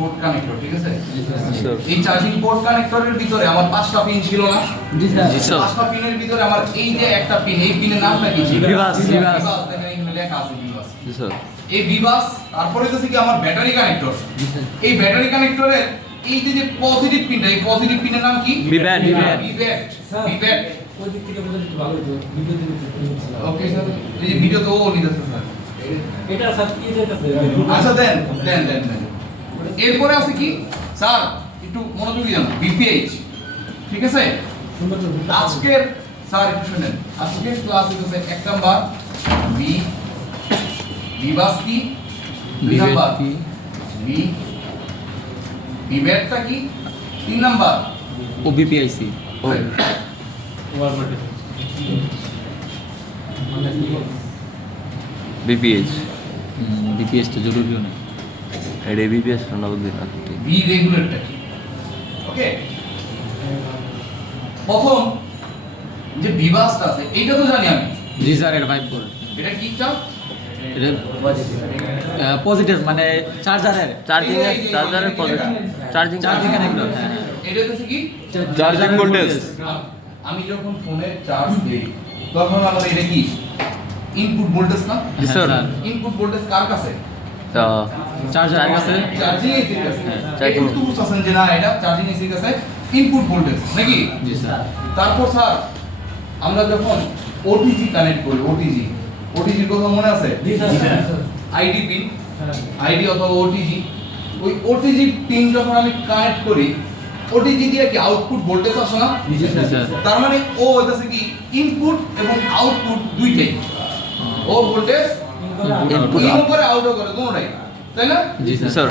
Port connector, ঠিক আছে? Sir এই চার্জিং পোর্ট কানেক্টরের ভিতরে আমার 5টা পিন ছিল না? জি স্যার 5টা পিনের ভিতরে আমার এই যে একটা পিন, এই পিনের নামটা কি ছিল? বিভাস। বিভাস, দেখেন এখানে লেখা আছে বিভাস। জি স্যার এই বিভাস, তারপরে হচ্ছে কি আমার ব্যাটারি কানেক্টর। এই ব্যাটারি কানেক্টরের এই যে পজিটিভ পিনটা, এই পজিটিভ পিনের নাম কি? বিভ্যাট। বিভ্যাট। ওই দিক থেকে বোঝা একটু ভালো হতো, ভিডিও দিলে ওকে স্যার, এই যে ভিডিও তো ও নিতেছে স্যার। এটা স্যার কি যেতেছে আচ্ছা দেন। এরপরে আছে কি স্যার, একটু মনোযোগী জানো, বিপিএইচ, ঠিক আছে? সুন্দর আজকের স্যার একটু শুনেন, আজকের ক্লাস হচ্ছে 1 নাম্বার বিভাস কি, 2 নাম্বার বিভ্যাটটা কি, 3 number OBPIC over voltage BPH BPH তো জরুরিও না এটা বিপিএইচ না বুঝলি না বি রেগুলেটরটা কি? ওকে, প্রথম যে বিভাসটা আছে এইটা তো জানি আমি, জি স্যার এটা 5 ভোল্ট এটা কি চাল? এটা পজিটিভ মানে চার্জারের চার্জারের চার্জিং কানেক্টর হ্যাঁ এটা হচ্ছে কি? চার্জিং ভোল্টেজ আমি যখন ফোনে চার্জ দেই তখন আমার এটা কি ইনপুট ভোল্টেজ না? জি স্যার ইনপুট ভোল্টেজ কার কাছে? চার্জার কাছে চার্জিং এসির কাছে। হ্যাঁ, চার্জিং তো বুঝছেন যে না, এটা চার্জিং এসির কাছে ইনপুট ভোল্টেজ নাকি? জি স্যার তারপর স্যার আমরা যখন ওটিজি কানেক্ট করি, ওটিজির কথা মনে আছে? জি স্যার আইডি পিন, হ্যাঁ আইডি অথবা ওটিজি, ওই ওটিজি পিন যখন আমি কানেক্ট করি, ওটিজি দিয়ে কি আউটপুট ভোল্টেজ আসে না? জি স্যার তার মানে ও হইতাছে কি ইনপুট এবং আউটপুট দুইটাই, ও ভোল্টেজ Input, ইনও করে আউটও করে দুটোটাই, তাই না? জি স্যার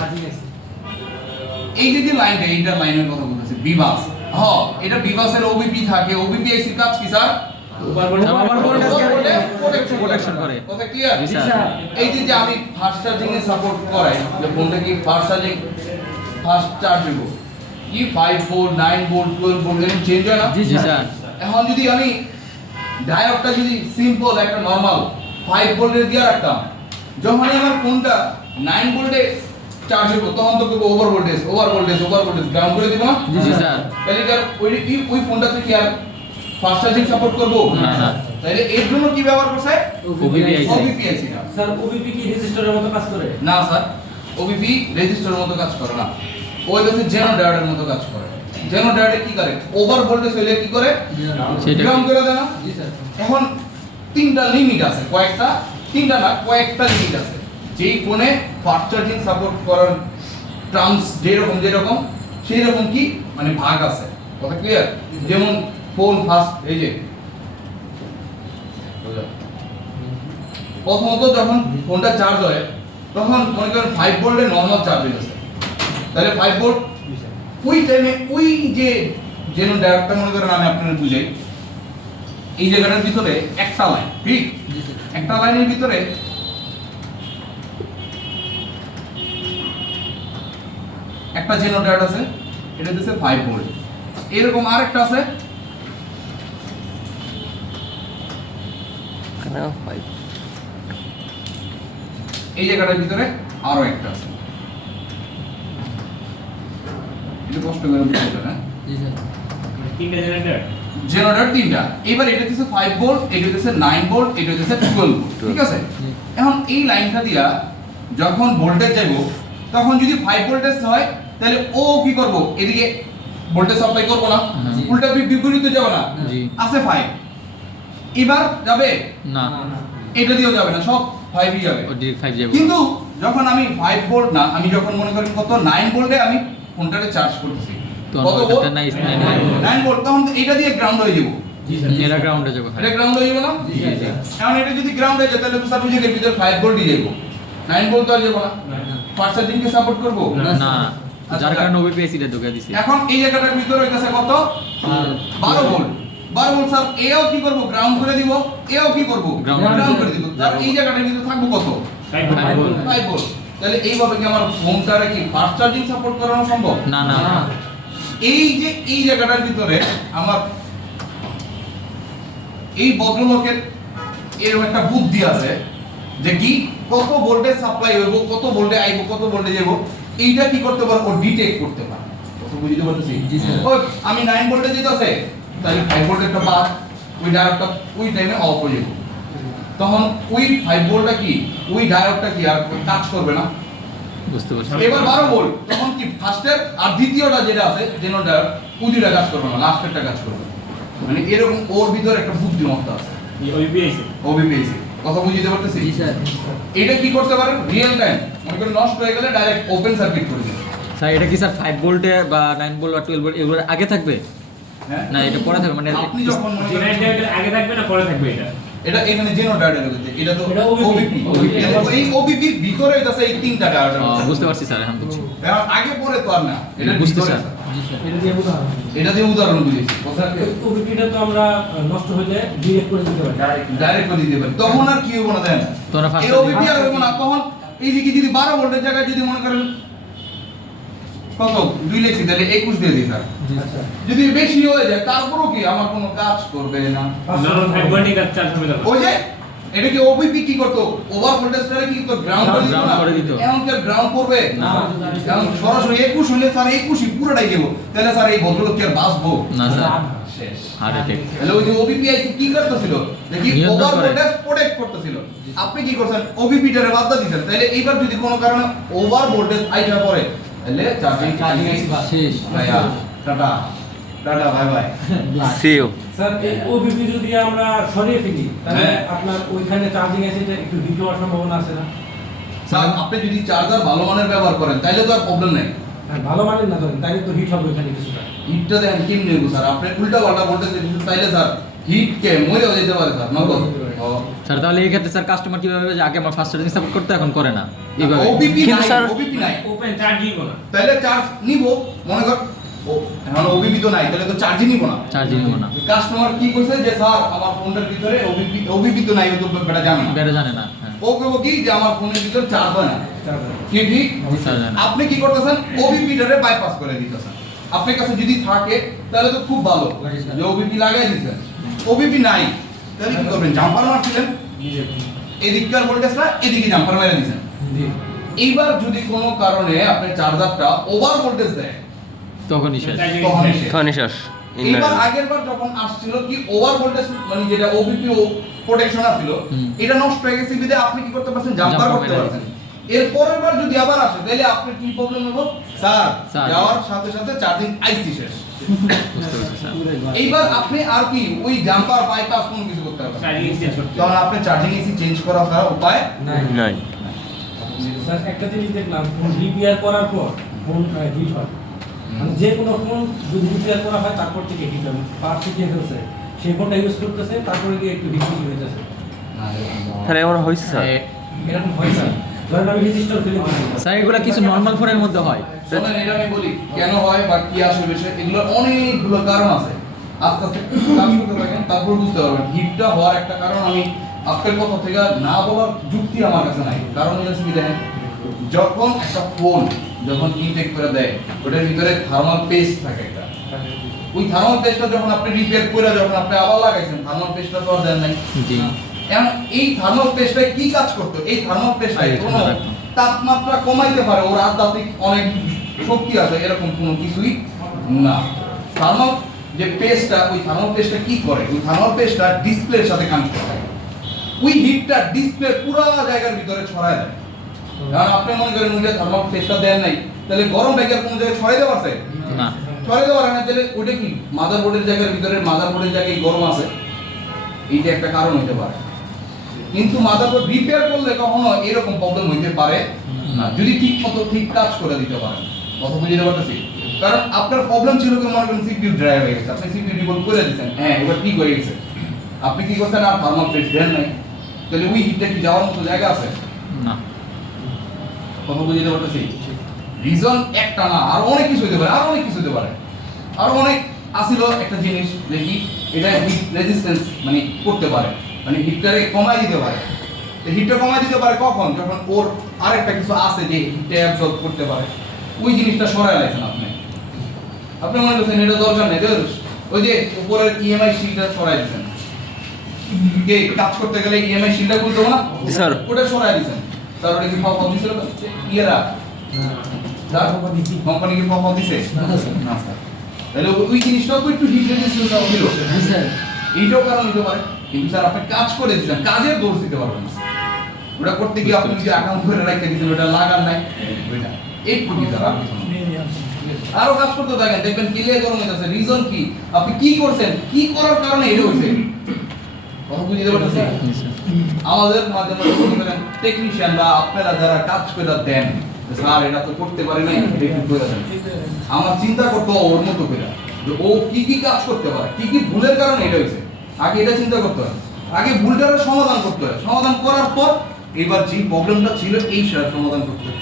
এই যে লাইনটা, এইটা লাইনের কথা বলতেছে বিভাস। হ্যাঁ, এটা বিভাসের ওবিপি থাকে, ওবিপি এর কাজ কি স্যার? ওভার ভোল্টেজ প্রোটেকশন করে কথা ক্লিয়ার? জি স্যার এই যে আমি ফাস্ট চার্জিং এ সাপোর্ট করাই, যে ফোনটা কি ফাস্ট চার্জিং, ফাস্ট চার্জ হইব কি 5 ভোল্ট 9 ভোল্ট 12 ভোল্ট এরকম চেঞ্জ হয় না? জি স্যার এখন যদি আমি ডায়োডটা যদি সিম্পল একটা নরমাল 5 ভোল্টের দিয়ে রাখতাম, যখনই আমার ফোনটা 9 ভোল্টে চার্জ হইব তখন তো করব ওভার ভোল্টেজ গ্রাউন্ড করে দিব না? জি স্যার তাহলে কি আর ওই ফোনটাতে কি আর ফাস্ট চার্জিং সাপোর্ট করব না না তাহলে এর জন্য কি ব্যবহার করছে? OBPIC ওবিপিআইসি না। স্যার ওবিপি কি রেজিস্টারের মতো কাজ করে? না স্যার, ওবিপি রেজিস্টারের মতো কাজ করে না, ওই হচ্ছে জেনো ডায়োডের মতো কাজ করে। জেনো ডায়োডে কি করে? ওভার ভোল্টেজ হইলে কি করে? সেটা গ্রাউন্ড করে দেয় না? জি স্যার এখন তিনটা লিমিট আছে, তিনটা না কয়েকটা লিমিট আছে যেই ফোনে ফাস্ট চার্জিং সাপোর্ট করার টার্মস যেরকম সেই রকম কি মানে ভাগ আছে, কথা ক্লিয়ার? যেমন ফোন ফাস্ট, এই যে প্রথমত যখন ফোনটা চার্জ হয় তখন মনে করেন 5 ভোল্টে নরমাল চার্জ হয়ে যাচ্ছে, তাহলে 5 ভোল্ট ওই টাইমে ওই যে যেন ডায়োডটা মনে করেন আমি আপনাদের বুঝাই, এই জায়গাটার ভিতরে একটা লাইন, ঠিক একটা লাইনের ভিতরে একটা জেনো ডায়োড আছে, এটা দিচ্ছে 5 ভোল্ট, এরকম আরেকটা আছে এই জায়গাটার ভিতরে আরো একটা আছে, এটা কষ্ট করে বুঝতে না? জি স্যার তিনটা জেনারেটর জেনারেটর তিনটা, এবার এটা দিচ্ছে 5 ভোল্ট, এটা দিচ্ছে 9 ভোল্ট, এটা দিচ্ছে 12 ভোল্ট, ঠিক আছে? এখন এই লাইনটা দিয়া যখন ভোল্টেজ যাইব তখন যদি 5 ভোল্টেজ হয় তাহলে ও কি করব, এদিকে ভোল্টেজ সাপ্লাই করব না, জি। উল্টা বিপরীতে যাবে না, জি আছে 5, এবার যাবে না এটা দিয়েও যাবে না, সব 5ই যাবে। ও ডিরেক্ট 5 যাবে কিন্তু যখন আমি 5 ভোল্ট না, আমি যখন মনে করি কত 9 ভোল্টে আমি ফোনটাকে চার্জ করতেছি, তো কত ভোল্ট? ওটা নাইস 9 ভোল্ট, তখন তো এটা দিয়ে গ্রাউন্ড হয়ে যাব, জি স্যার এরা গ্রাউন্ডে যাবে এটা গ্রাউন্ড হয়ে যাবে না? জি স্যার এখন এটা যদি গ্রাউন্ড হয়ে যায় তাহলে তো সাব বুঝে ভিতরে 5 ভোল্টই যাব, 9 ভোল্ট তো আর যাব না, ফাস্ট চার্জিং কে সাপোর্ট করব না যার কারণে ওবিপিআইসি টা ঢুকে দিছি এখন এই জায়গাটার ভিতরে হইতাছে কত 12 ভোল্ট, 12 ভোল্ট স্যার এও কি করব, গ্রাউন্ড করে দিব, এও কি করব, Ground করে দিব, তার এই জায়গাটার ভিতরে থাকবো কত 5 ভোল্ট 5 ভোল্ট। তাহলে এইভাবে কি আমার ফোনটারে কি ফাস্ট চার্জিং সাপোর্ট করানো সম্ভব? না না এই যে এই জায়গাটার ভিতরে আমার এই ভদ্রলোকের এরকম একটা বুদ্ধি আছে যে কি কত ভোল্টেজ সাপ্লাই হইব, কত ভোল্টে আইব, কত ভোল্টে যাব, এইটা কি করতে পারে, ও ডিটেক্ট করতে পারে। কথা বুঝতে পারতেছি? ও আমি 9 ভোল্টে যেতেছে, তাহলে 5 ভোল্টেরটা বাদ, ওই ডায়োডটা ওই টাইমে অফ হয়ে যাবে। তখন ওই 5 ভোল্টটা কি, ওই ডায়োডটা কি আর কাজ করবে না। বুঝতে পারছি। এবার 12 ভোল্ট, তখন কি ফার্স্টের আর দ্বিতীয়টা যেটা আছে জেনো ডায়োড, ওইটা কাজ করবে না, লাস্টেরটা কাজ করবে। মানে এরকম ওর ভিতরে একটা বুদ্ধিমত্তা আছে, ওইবি আইছে ওবিপিএসি। কথা বুঝতে পারতেছি? জি স্যার। এটা কি করতে পারে, রিয়েল টাইম মনে করেন নষ্ট হয়ে গেলে ডাইরেক্ট ওপেন সার্কিট করে দেবে। স্যার এটা কি স্যার 5 ভোল্টে বা 9 ভোল্ট বা 12 ভোল্ট এগুলোর আগে থাকবে হ্যাঁ, না এটা পরে থাকবে, মানে আপনি যখন মনে করেন জেনারেটর আগে থাকবে না পরে থাকবে এটা? এটা এখানে জেনো ডায়োডের মধ্যে, এটা তো এটা ওবিপি। OBP এই ওবিপির ভিতরে এটা আছে এই তিনটা ডায়োডের মধ্যে। বুঝতে পারছি স্যার, এখন বুঝছি। কারণ আগে পরে তো আর না, এটা বুঝতে ভিতরে স্যার। আছে। জি স্যার। এটা দিয়ে উদাহরণ। এটা দিয়ে উদাহরণ বুঝেছি। কথা ওবিপিটা তো আমরা নষ্ট হলে ডিরেক্ট করে দিতে পারি। ডাইরেক্ট করে দিতে পারি, তখন আর কি হবে না দেন। তখন আর এই ফার্স্ট ওবিপি আর হবে না, তখন এই দিকে যদি 12 ভোল্টের জায়গায় যদি মনে করেন কত 2 লিখি, তাহলে 21 দিয়ে দিই স্যার। আচ্ছা। যদি বেশি হয়ে যায় তারপরও কি আমার কোনো কাজ করবে না। নরমাল 5 ভোল্টই কাজ চার্জ হবে তখন। ওই যে এটা কি ওবিপি কি করতো, ওভার ভোল্টেজটারে কি করতো, গ্রাউন্ড করে দিত Ground না, করে দিত। এখন কি গ্রাউন্ড করবে না। এখন সরাসরি 21 হলে স্যার 21ই পুরোটাই দেব, তাহলে স্যার এই ভদ্রলোক কি আর বাঁচবো না স্যার, শেষ। Heart attack. তাহলে ওই যে ওবিপি আইসি কি করতেছিল, দেখি নিয়ন্ত্রণ ওভার করে। ভোল্টেজ প্রোটেক্ট করতেছিল। আপনি কি করছেন, ওবিপিটারে বাদ দিয়েছেন, তাহলে এইবার যদি কোনো কারণে ওভার ভোল্টেজ আইটা পড়ে, তাহলে চার্জিং শেষ। ভাইয়া tata tata bye bye. CO sir এই ওবিপি যদি আমরা সরিয়ে ফেলি তাহলে হ্যাঁ। আপনার ওইখানে চার্জিং এসিটা একটু হিট হওয়ার সম্ভাবনা আছে না? স্যার আপনি যদি চার্জার ভালো মানের ব্যবহার করেন তাহলে তো আর প্রবলেম নাই। হ্যাঁ, ভালো মানের না ধরেন তাহলে তো হিট হবে ওইখানে কিছুটা। হিটটা দেখেন কেমনি হইব স্যার, আপনি উল্টা পাল্টা ভোল্টেজ দিচ্ছেন তাইলে স্যার হিট কে মরেও যেতে পারে স্যার, নগদ। স্যার তাহলে এই ক্ষেত্রে স্যার কাস্টমার কিভাবে যে আগে আমার ফার্স্ট চার্জিং সাপোর্ট করতে এখন করে না এইভাবে ওবিপি কিন্তু নাই, স্যার ওবিপি নাই, ওপেন চার্জই কোনা। তাহলে চার্জ নিব, মনে কর এখন ওবিপি তো নাই, তাহলে তো চার্জই নিব না। চার্জিং নিব না, কাস্টমার কি করছে যে স্যার আমার ফোনটার ভিতরে ওবিপি তো নাই, ও তো বেটা জানে না। বেড়ে জানে না। হ্যাঁ ও কইব কি যে আমার ফোনের ভিতরে চার্জ হয় না, কি ঠিক? স্যার জানে না। আপনি কি করতেছেন, ওবিপিটারে বাইপাস করে দিতেছেন। আপনার কাছে যদি থাকে তাহলে তো খুব ভালো যে ওবিপি লাগাই দিতেন, ওবিপি নাই তাহলে কি করবেন, জাম্পার মারছিলেন, এদিককার ভোল্টেজটা এদিকে জাম্পার মেরে দিয়েছেন। জি। এইবার যদি কোনো কারণে আপনার চার্জারটা ওভার ভোল্টেজ দেয়, তখনই শেষ। তখনই শেষ। তখনই শেষ। এইবার আগের বার যখন আসছিল কি ওভার ভোল্টেজ মানে যেটা ওবিপি ও প্রোটেকশন আছিল, হুম। এটা নষ্ট হয়ে গেছে বিদে আপনি কি করতে পারছেন, জাম্পার Jumper করতে মেরে পারছেন। এর পরের বার যদি আবার আসে তাহলে আপনার কি প্রবলেম হলো, স্যার স্যার। যাওয়ার সাথে সাথে চার্জিং আইসি শেষ। বুঝতে পারছি স্যার। এইবার আপনি আর কি ওই জাম্পার বাইপাস কোনো কিছু করতে পারবেন না। চার্জিং চেঞ্জ করতে তখন আপনি চার্জিং এসি চেঞ্জ করা ছাড়া উপায় নাই। নাই। স্যার একটা জিনিস দেখলাম, ফোন রিপেয়ার করার পর ফোন হিট হয়। মানে যে কোনো ফোন যদি রিপেয়ার করা হয় তারপর থেকে হিট হবে। পার্ট শিখে ফেলছে, সেই ফোনটা ইউজ করতেছে, তারপরে গিয়ে একটু হিট হয়ে যাচ্ছে। স্যার এমন হয়েছে স্যার? এরকম হয় স্যার। ধরেন আমি রেজিস্টার ফেলে দিয়েছি। স্যার এগুলা কিছু নরমাল ফোনের মধ্যে হয়। শোনেন, এটা আমি বলি কেন হয় বা কি আসে বিষয়, এগুলো অনেকগুলো কারণ আছে। আস্তে আস্তে কাজ করতে থাকেন তারপর বুঝতে পারবেন। হিটটা হওয়ার একটা কারণ আমি আপনার কথা থেকে না বলার যুক্তি আমার কাছে নাই। কারণ হচ্ছে কি দেখেন, যখন একটা ফোন যখন ইনটেক করে দেয় ওটার ভিতরে থার্মাল পেস্ট থাকে একটা, ওই থার্মাল পেস্টটা যখন আপনি রিপেয়ার করে যখন আপনি আবার লাগাইছেন, থার্মাল পেস্টটা তো আর দেন নাই। জি। এখন এই থার্মাল পেস্টটা কি কাজ করতো, এই থার্মাল পেস্টটা কোনো তাপমাত্রা কমাইতে পারে, ওর আধ্যাত্মিক অনেক শক্তি আছে, এরকম কোনো কিছুই না। থার্মাল যে পেস্টটা, ওই থার্মাল পেস্টটা কি করে, ওই থার্মাল পেস্টটা ডিসপ্লের সাথে কানেক্ট থাকে, ওই হিটটা ডিসপ্লে পুরো জায়গার ভিতরে ছড়ায় দেয়। কারণ আপনি মনে করেন ওই যে থার্মাল পেস্টটা দেন নাই, তাহলে গরম ব্যাগের কোনো জায়গায় ছড়াইতে পারছে না। ছড়াইতে পারে না, তাহলে ওইটা কি মাদারবোর্ডের জায়গার ভিতরে, মাদারবোর্ডের জায়গায় গরম আছে, এইটা একটা কারণ হতে পারে। কিন্তু মাদারবোর্ড রিপেয়ার করলে কখনো এরকম প্রবলেম হইতে পারে না, যদি ঠিক মতো ঠিক কাজ করে দিতে পারেন। কথা বুঝতে পারতেছি? কারণ আপনার প্রবলেম ছিল কি, মনে করেন সিপিইউ ড্রাই হয়ে গেছে, আপনি সিপিইউ রিবল করে দিয়েছেন, হ্যাঁ এবার ঠিক হয়ে গেছে, আপনি কি করতেন আর থার্মাল পেস্ট দেন নাই, তাহলে ওই হিটটা কি যাওয়ার মতো জায়গা আছে? না। কথা বুঝতে পারতেছি? রিজন একটা না, আর অনেক কিছু হতে পারে, আর অনেক কিছু হতে পারে, আর অনেক আসিল একটা জিনিস দেখি, এটা হিট রেজিস্ট্যান্স মানে করতে পারে, মানে হিটটারে কমাই দিতে পারে। হিটটা কমাই দিতে পারে কখন, যখন ওর আরেকটা কিছু আছে যে হিটটা অ্যাবজর্ব করতে পারে, ওই জিনিসটা সরাই লাইছেন আপনি। আপনি মনে করছেন এটা দরকার নেই, ওই যে উপরের ইএমআই শিটটা সরাই দিয়েছেন, কে কাজ করতে গেলে ইএমআই শিটটা খুলতে হবে না জি স্যার। ওটা সরাই দিয়েছেন, স্যার ওটা কি ফাও দিছিল ইয়েরা স্যার কোম্পানি কি ফর্ম দিছে না স্যার তাহলে ওই জিনিসটাও তো একটু হিট রেজিস্ট্যান্স ছিল এইটাও কারণ হতে পারে কিন্তু স্যার আপনি কাজ করে দিয়েছেন কাজের দোষ দিতে পারবেন না ওটা করতে গিয়ে আপনি যে অ্যাকাউন্ট করে রেখে দিয়েছেন ওটা লাগার নাই ওইটা একটু কি স্যার আর কিছু না। আরো কাজ করতে থাকেন দেখবেন ক্লিয়ার গরম হইতেছে রিজন কি আপনি কি করছেন কি করার কারণে এটা হইছে কথা বুঝতে পারতেছেন আমাদের মাধ্যমে টেকনিশিয়ান বা আপনারা যারা কাজ করে দেন স্যার এটা তো করতে পারে না একটু করে দেন আমার চিন্তা করতে হবে ওর মতো করে যে ও কি কি কাজ করতে পারে কি কি ভুলের কারণে এটা হইছে আগে এটা চিন্তা করতে হবে আগে ভুলটার সমাধান করতে হবে সমাধান করার পর এবার যে প্রবলেমটা ছিল এই সমাধান করতে হবে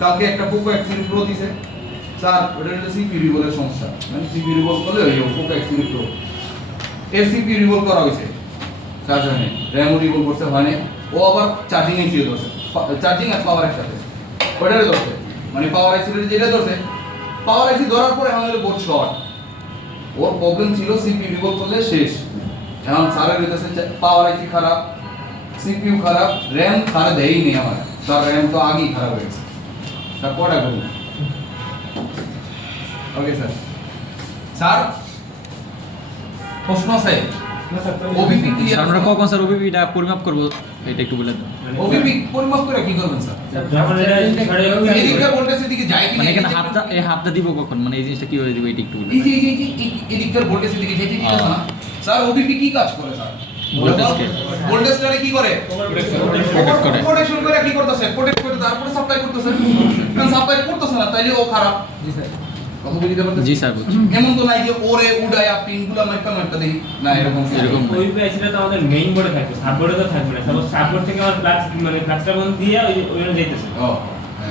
কালকে একটা পোকো এক্স3 প্রো দিছে স্যার ওটা হচ্ছে সিপিইউ রিভোল্টের সমস্যা মানে সিপিইউ রিভোল্ট করলে ওই পোকো এক্স3 প্রো এর সিপিইউ রিভোল্ট করা হয়েছে চার্জ হয়নি র্যাম রিভোল্ট করতে হয়নি ও আবার চার্জিং এসিও ধরছে চার্জিং আর পাওয়ার একসাথে ওটারে ধরছে মানে পাওয়ার আইসি যেটা ধরছে পাওয়ার আইসি ধরার পরে আমাদের বোর্ড শর্ট ওর প্রবলেম ছিল সিপিইউ রিভোল্ট করলে শেষ এখন স্যারের হইতেছে পাওয়ার আইসি খারাপ সিপিইউ খারাপ র্যাম সারা দেয়ই নেই আমার তার র্যাম তো আগেই খারাপ হয়ে গেছে স্যার কটা করুন ওকে স্যার স্যার প্রশ্ন আছে ওবিপি ক্লিয়ার আমরা কখন স্যার ওবিপিটা পরিমাপ করব এটা একটু বলে দেন ওবিপি পরিমাপ করে কি করবেন স্যার যখন এটা এদিককার ভোল্টেজের দিকে যায় কি না মানে এখানে হাফটা দিব কখন মানে এই জিনিসটা কিভাবে দিব এটা একটু বলে এই যে এদিককার ভোল্টেজের দিকে যায় ঠিক আছে না স্যার ওবিপি কি কাজ করে স্যার ভোল্টেজকে ভোল্টেজটারে কি করে প্রোটেক্ট করে প্রোটেকশন করে কি করতেছে প্রোটেক্ট করে তারপরে সাপ্লাই করতেছে কারণ সাপ্লাই করতেছে না তাইলে ও খারাপ জি স্যার কথা বুঝতে পারতেছেন জি স্যার বুঝছি এমন তো নাই যে ওরে উড়ায়া পিনগুলো মাইপা দেই না এরকম এরকম ওই পেজটা তো আমাদের মেইন বোর্ডে থাকবে সাববোর্ডে তো থাকবে না সাপোজ সাববোর্ড থেকে আমার ফ্লাক্স মানে ফ্লাক্সটা বন্ধ দিয়ে ওইখানে যাইতেছে ও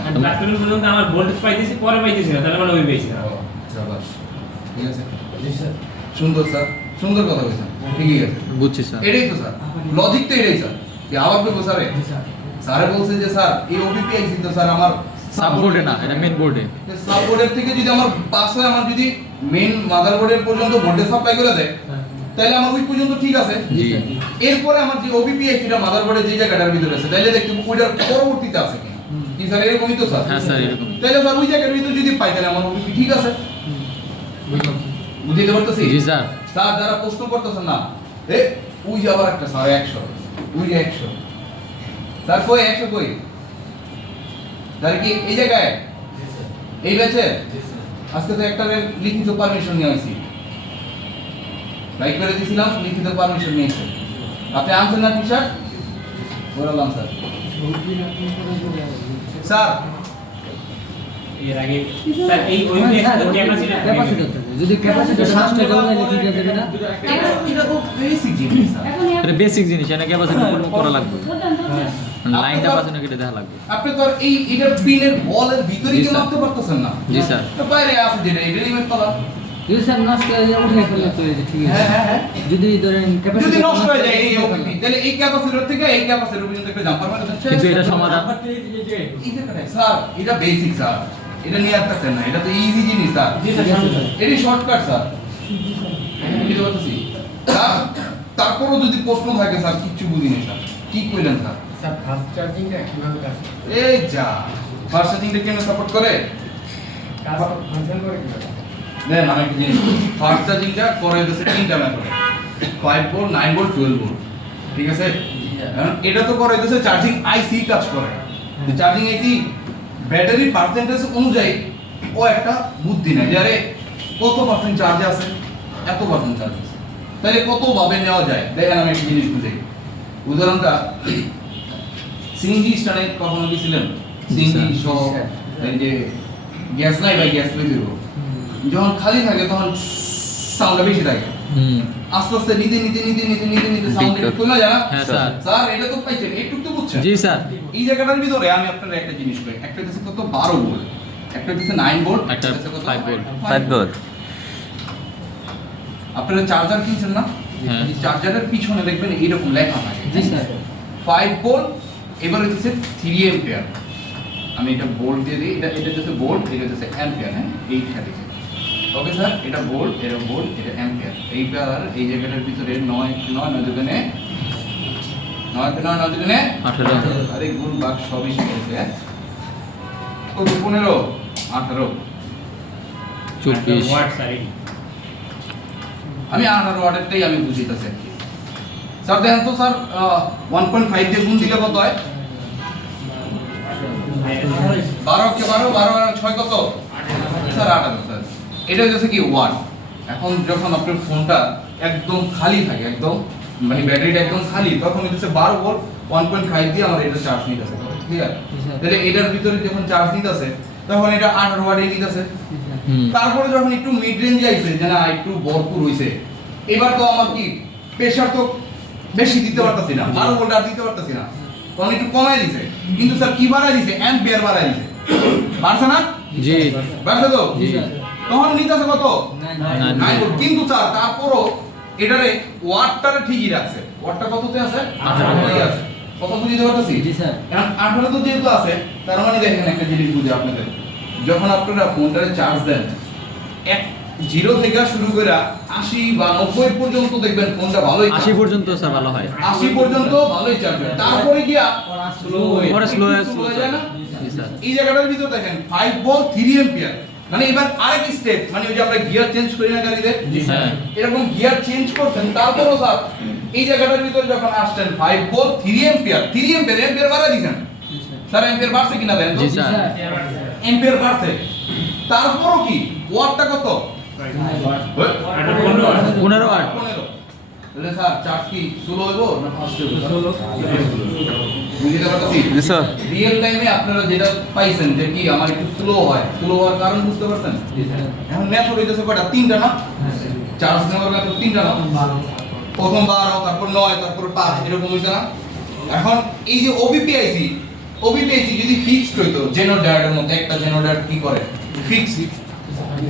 আর ফ্লাক্স পর্যন্ত আমার ভোল্টেজ পাইতেছি পরে পাইতেছি না তাহলে মানে ওই পেজটা শাবাশ ঠিক আছে জি স্যার সুন্দর স্যার সুন্দর কথা বলেছেন ঠিকই আছে বুঝছি স্যার এটাই তো স্যার লজিক তো এটাই স্যার যে আবার বলবো স্যারে স্যারে বলছে যে স্যার এই ওবিপি আইসি তো স্যার আমার সাববোর্ডে না এটা মেইন বোর্ডে সাববোর্ডের থেকে যদি আমার পাস হয় আমার যদি মেইন মাদারবোর্ডের পর্যন্ত ভোল্টেজ সাপ্লাই করে দেয় তাহলে আমার ওই পর্যন্ত ঠিক আছে জি এরপরে আমার যে ওবিপি আইসিটা মাদারবোর্ডের যে জায়গাটার ভিতরে আছে তাহলে দেখতে ওইটার পরবর্তীতে আছে কিনা কি স্যার এরকমই তো স্যার হ্যাঁ স্যার এরকম তাহলে স্যার ওই জায়গার ভিতরে যদি পাই তাহলে আমার ওবিপি ঠিক আছে বুঝতে পারতেছি জি স্যার স্যার যারা প্রশ্ন করতেছেন না এ ওই যে আবার একটা স্যার 100 ওই যে 100 স্যার কই 100 কই স্যার কি এই জায়গায় এই ব্যাচে আজকে তো একটা লিখিত পারমিশন নিয়ে আইছি লাইক করে দিয়েছিলাম লিখিত পারমিশন নিয়েছে আপনি আনছেন না টি-শার্ট বললাম স্যার স্যার এর আগে স্যার এই ওই পেজটা ক্যাপাসিটি যদি ক্যাপাসিটি নষ্ট হয়ে যায় কি যাবে না এটা তো বেসিক জিনিস স্যার এটা বেসিক জিনিস এটা ক্যাপাসিটি পরিমাপ করা লাগবে লাইনটা পাশে কেটে দেখা লাগবে আপনি তো আর এই এটা পিনের বলের ভিতরে জি কি স্যার। মাপতে পারতেছেন না জি স্যার তো বাইরে আছে যেটা এটা রিমেট করা যদি স্যার নষ্ট হয়ে যায় উঠে ফেললে তো এই যে ঠিক আছে হ্যাঁ যদি ধরেন ক্যাপাসিটি যদি নষ্ট হয়ে যায় এই ওপিপি তাহলে এই ক্যাপাসিটর থেকে এই ক্যাপাসিটর পর্যন্ত একটা জাম্পার মানে কিন্তু এটা সমাধান স্যার এটা বেসিক স্যার এটা নিয়ে আর থাকতেন না এটা তো ইজি জিনিস স্যার জি স্যার এটি শর্টকাট স্যার বুঝতে পারতেছি স্যার তারপরও যদি প্রশ্ন থাকে স্যার কিচ্ছু বুঝিনি স্যার কি কইলেন স্যার স্যার ফাস্ট চার্জিংটা কিভাবে কাজ করে? এই যা ফার্স্ট চার্জিংটা কেন সাপোর্ট করে কাজ ফাংশন করে কিভাবে? দেন আমি একটা জিনিস ফার্স্ট চার্জিংটা করে দিতেছে তিনটা মেথডে 5 ভোল্ট 9 ভোল্ট 12 ভোল্ট ঠিক আছে এখন এটা তো করে দিতেছে চার্জিং আইসি কাজ করে চার্জিং আইসি ব্যাটারি পার্সেন্টেজ অনুযায়ী ও একটা বুদ্ধি নেয় যে আরে কত পার্সেন্ট চার্জ আছে এত পার্সেন্ট চার্জ আছে তাহলে কত ভাবে নেওয়া যায় দেখেন আমি একটা জিনিস বুঝাই উদাহরণটা সিএনজি স্টারে কখনো গেছিলেন সিএনজি সহ এই যে গ্যাস নাই বা গ্যাস লই দিব যখন খালি থাকে তখন সাউন্ডটা বেশি থাকে আস্তে আস্তে নিতে সাউন্ড একটু কমে যায় না হ্যাঁ স্যার স্যার এটা তো পাইছেন একটু তো বুঝছেন জি স্যার এই জায়গাটার ভিতরে আমি আপনাদের একটা জিনিস কই একটা হচ্ছে কত 12 ভোল্ট একটা হচ্ছে 9 ভোল্ট একটা 5 ভোল্ট 5 ভোল্ট আপনারা চার্জার কিনছেন না হ্যাঁ। এই চার্জারের পিছনে দেখবেন এইরকম লেখা থাকে জি স্যার 5 ভোল্ট এবার হচ্ছে 3 অ্যাম্পিয়ার আমি এটা ভোল্ট দিয়ে দিই এটা হচ্ছে ভোল্ট এটা হচ্ছে অ্যাম্পিয়ার হ্যাঁ এইটা দেখে ওকে স্যার এটা ভোল্ট এটা অ্যাম্পিয়ার এইবার এই জায়গাটার ভিতরে 9 দুগুণে 9 দুগুণে 18 আরে গুণ ভাগ সবই শিখেছে কত 15 18 24 ওয়াট স্যার আমি 18 ওয়াটেরটাই আমি বুঝিতেছি আর কি। স্যার দেখেন তো স্যার 1.5 দিয়ে গুণ দিলে কত হয়? 12 কে 12 12 আর 6 কত? Sir 18 sir. এটা হচ্ছে কি ওয়াট। এখন যখন আপনার ফোনটা একদম খালি থাকে, একদম মানে ব্যাটারিটা একদম খালি, তখন হচ্ছে 12 ভোল্ট 1.5 দিয়ে আমার এটা চার্জ নিতেছে, ক্লিয়ার? তাহলে এটার ভিতরে যখন চার্জ নিতেছে তখন এটা 18 ওয়াটে নিতেছে। তারপরে যখন একটু মিড রেঞ্জ আইছে, যে না একটু ভরপুর হইছে, এবার তো আমার কি প্রেসার তো বেশি দিতে পারতাছি না, 12 ভোল্ট আর দিতে পারতাছি না, তখন একটু কমাই দিছে। কিন্তু স্যার কি বাড়াই দিছে? অ্যাম্পিয়ার বাড়াই দিছে, বাড়ছে না? জি বাড়ছে তো? জি তখন নিতেছে কত? না 9 ভোল্ট। কিন্তু স্যার তারপরও এটারে ওয়াটটারে ঠিকই রাখছে। ওয়াটটা কততে আছে? 18 আছে। কত বুঝতে পারতাছি? জি স্যার। এখন 18 তো যেহেতু আছে, তার মানে দেখেন একটা জিনিস বুঝে আপনাদের, যখন আপনারা ফোনটারে চার্জ দেন, 0 থেকে শুরু করে 80 বা 90 পর্যন্ত দেখবেন ফোনটা ভালোই 80 পর্যন্ত স্যার ভালো হয়। 80 পর্যন্ত ভালোই চার্জ হয়। তারপরে গিয়া স্লো পরে slow হয়ে যায় না? জি স্যার। এই জায়গাটার ভিতর দেখেন 5 ভোল্ট 3 অ্যাম্পিয়ার, মানে এবার আরেক স্টেপ, মানে ওই যে আমরা গিয়ার চেঞ্জ করি না গাড়িতে, হ্যাঁ। এরকম গিয়ার চেঞ্জ করছেন, তারপরও স্যার এই জায়গাটার ভিতর যখন আসছেন 5 ভোল্ট 3 অ্যাম্পিয়ার, 3 অ্যাম্পিয়ার অ্যাম্পিয়ার বাড়া দিবেন স্যার, অ্যাম্পিয়ার বাড়ছে কিনা দেন তো? জি স্যার। অ্যাম্পিয়ার বাড়ছে, তারপরও কি ওয়াটটা কত? 15 ওয়াট। 15। তাহলে স্যার চার্জ কি স্লো হইব না ফাস্ট হইব? স্লো। বুঝতে পারতেছি? জি স্যার। রিয়েল টাইমে আপনারা যেটা পাইছেন যে কি আমার একটু স্লো হয়, স্লো হওয়ার কারণ বুঝতে পারছেন? এখন মেথড হইতেছে কয়টা? 3টা না? চার্জ নেওয়ার মেথড 3টা না? প্রথম 12, তারপর 9, তারপর 5, এরকম হইছে না? এখন এই যে ওবিপিআইসি যদি ফিক্সড হইতো, জেনো ডায়োডের মধ্যে একটা জেনো ডায়োড কি করে? ফিক্সড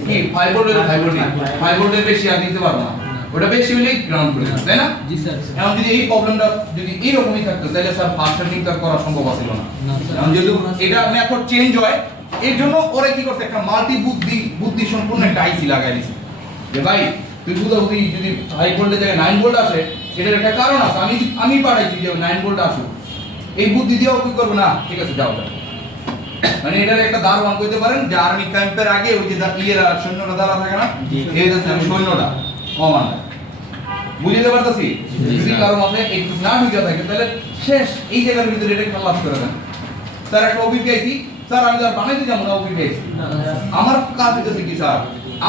কি 5 ভোল্টের 5 ভোল্টের বেশি আর দিতে পারবো না, ওটা বেশি হলেই গ্রাউন্ড করে দিতে, তাই না? জি স্যার। এখন যদি এই প্রবলেমটা যদি এইরকমই থাকতো, তাহলে স্যার ফাস্ট চার্জিং তার করা সম্ভব ছিল না। এখন যেহেতু এটা মেথড চেঞ্জ হয়, এর জন্য ওরা কি করছে, একটা মাল্টি বুদ্ধি সম্পূর্ণ একটা আইসি লাগাই দিছে, যে ভাই তুই বুঝি যদি 5 ভোল্টের জায়গায় 9 ভোল্ট আসে, এটার একটা কারণ আছে, আমি পাঠাইছি যে 9 ভোল্ট আসুক, এই বুদ্ধি দিয়েও কি করবো না, ঠিক আছে যাও যাও। মানে এটার একটা দারোয়ান কইতে পারেন যে আর্মি ক্যাম্পের আগে ওই যে ইয়েরা সৈন্যরা দাঁড়া থাকে না, এই যে সৈন্যটা কমান, বুঝতে পারতাছি? যদি কারো মাথায় একটু না ঢুকে থাকে তাহলে শেষ, এই জায়গার ভিতরে এটা খালাস করে দেন। স্যার একটা ওবিপিআইসি, স্যার আমি তো আর বানাইতে যাবো না ওবিপিআইসি, আমার কাজ হইতেছে কি স্যার,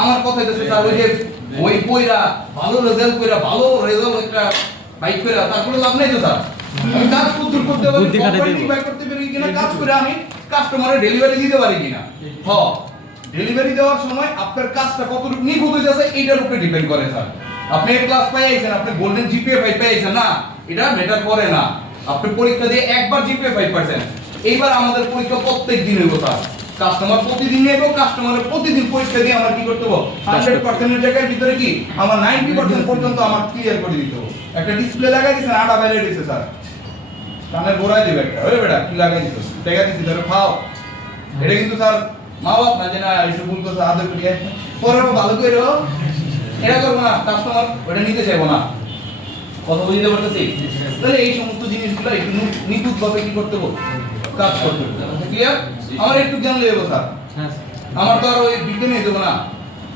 আমার কথা হইতেছে স্যার ওই যে ওই কইরা ভালো রেজাল্ট কইরা ভালো রেজাল্ট একটা বাইক কইরা তারপরে লাভ নাই তো স্যার, আমি কাজ করতে পারি, বুদ্ধি খাটাতে কোম্পানি দেবো। বাইক করতে পারি কিনা, কাজ করে আমি কাস্টমারের ডেলিভারি দিতে পারি কিনা। হ্যাঁ, ডেলিভারি দেওয়ার সময় আপনার কাজটা কতটুকু নিখুঁত হইতেছে এইটার উপরে ডিপেন্ড করে স্যার। আপনি এ ক্লাস পাই আইছেন, আপনি গোল্ডেন জিপিএ 5 পাই আইছেন না, এটা ম্যাটার করে না। আপনি পরীক্ষা দিয়ে একবার জিপিএ 5%, এইবার আমাদের পরীক্ষা প্রত্যেক দিন হইব স্যার, কাস্টমার প্রতিদিন নেব, কাস্টমারের প্রতিদিন পরীক্ষা দিয়ে আমার কি করতে হবে, 100% এর জায়গার ভিতরে কি আমার 90% পর্যন্ত আমার ক্লিয়ার করে দিতে হবে। একটা ডিসপ্লে লাগাই দিয়েছেন, আটা বাইরে দিয়েছে স্যার, কানের গোড়ায় দিবে একটা, ওরে বেটা কি লাগাই দিছো, টাকা দিছি ধরে খাও। এটা কিন্তু স্যার মা বাপ না যে না এসে ভুল করছে আদর করিয়ে পরে ভালো করে এটা করবো না, কাস্টমার ওটা নিতে চাইবো না, কথা বুঝতে পারতেছি? তাহলে এই সমস্ত জিনিসগুলো একটু নিখুঁত ভাবে কি করতে হবে, কাজ করতে হবে, ক্লিয়ার? আমার একটু জানলে দেবো স্যার, আমার তো আর ওই বিজ্ঞানী দেবো না,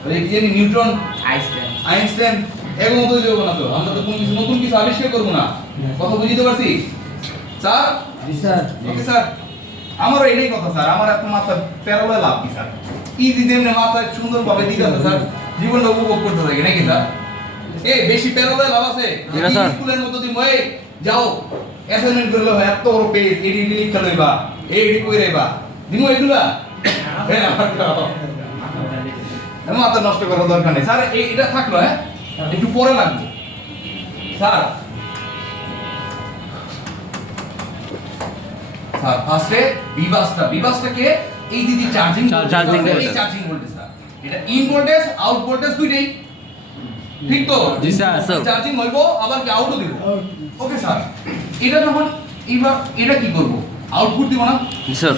ওই কি জানি নিউটন আইনস্টাইন এর মতো দেবো না, তো আমরা তো কোনো কিছু নতুন কিছু আবিষ্কার করবো না, কথা বুঝতে পারছি স্যার? জি স্যার। ওকে স্যার, আমারও এটাই কথা স্যার, আমার এত মাথা প্যারালে লাভ কি স্যার, ইজি যেমনি মাথায় সুন্দরভাবে দিতে আছে স্যার, জীবনটা উপভোগ করতে থাকে নাকি স্যার? এই বেশি প্যারালে লাভ আছে না স্যার। স্কুলের মতো দিন ওই যাও অ্যাসাইনমেন্ট করলে হয় এত বড় পেজ এডি লিখতে লইবা এডি কইরাইবা দিমু এগুলা হ্যাঁ আমার খাও, মাথা নষ্ট করার দরকার নেই স্যার, এটা থাকলো, হ্যাঁ একটু পরে লাগবে স্যার। স্যার ফার্স্টে বিবাসটাকে এই দিদি চার্জিং চার্জিং এই চার্জিং ভোল্টেজ স্যার, এটা ইন ভোল্টেজ আউট ভোল্টেজ দুইটাই ঠিক তো? জি স্যার। চার্জিং হইব আবার কি আউটও দিব, ওকে স্যার। এটা যখন এইবার এটা কি করব, আউটপুট দিব না জি স্যার।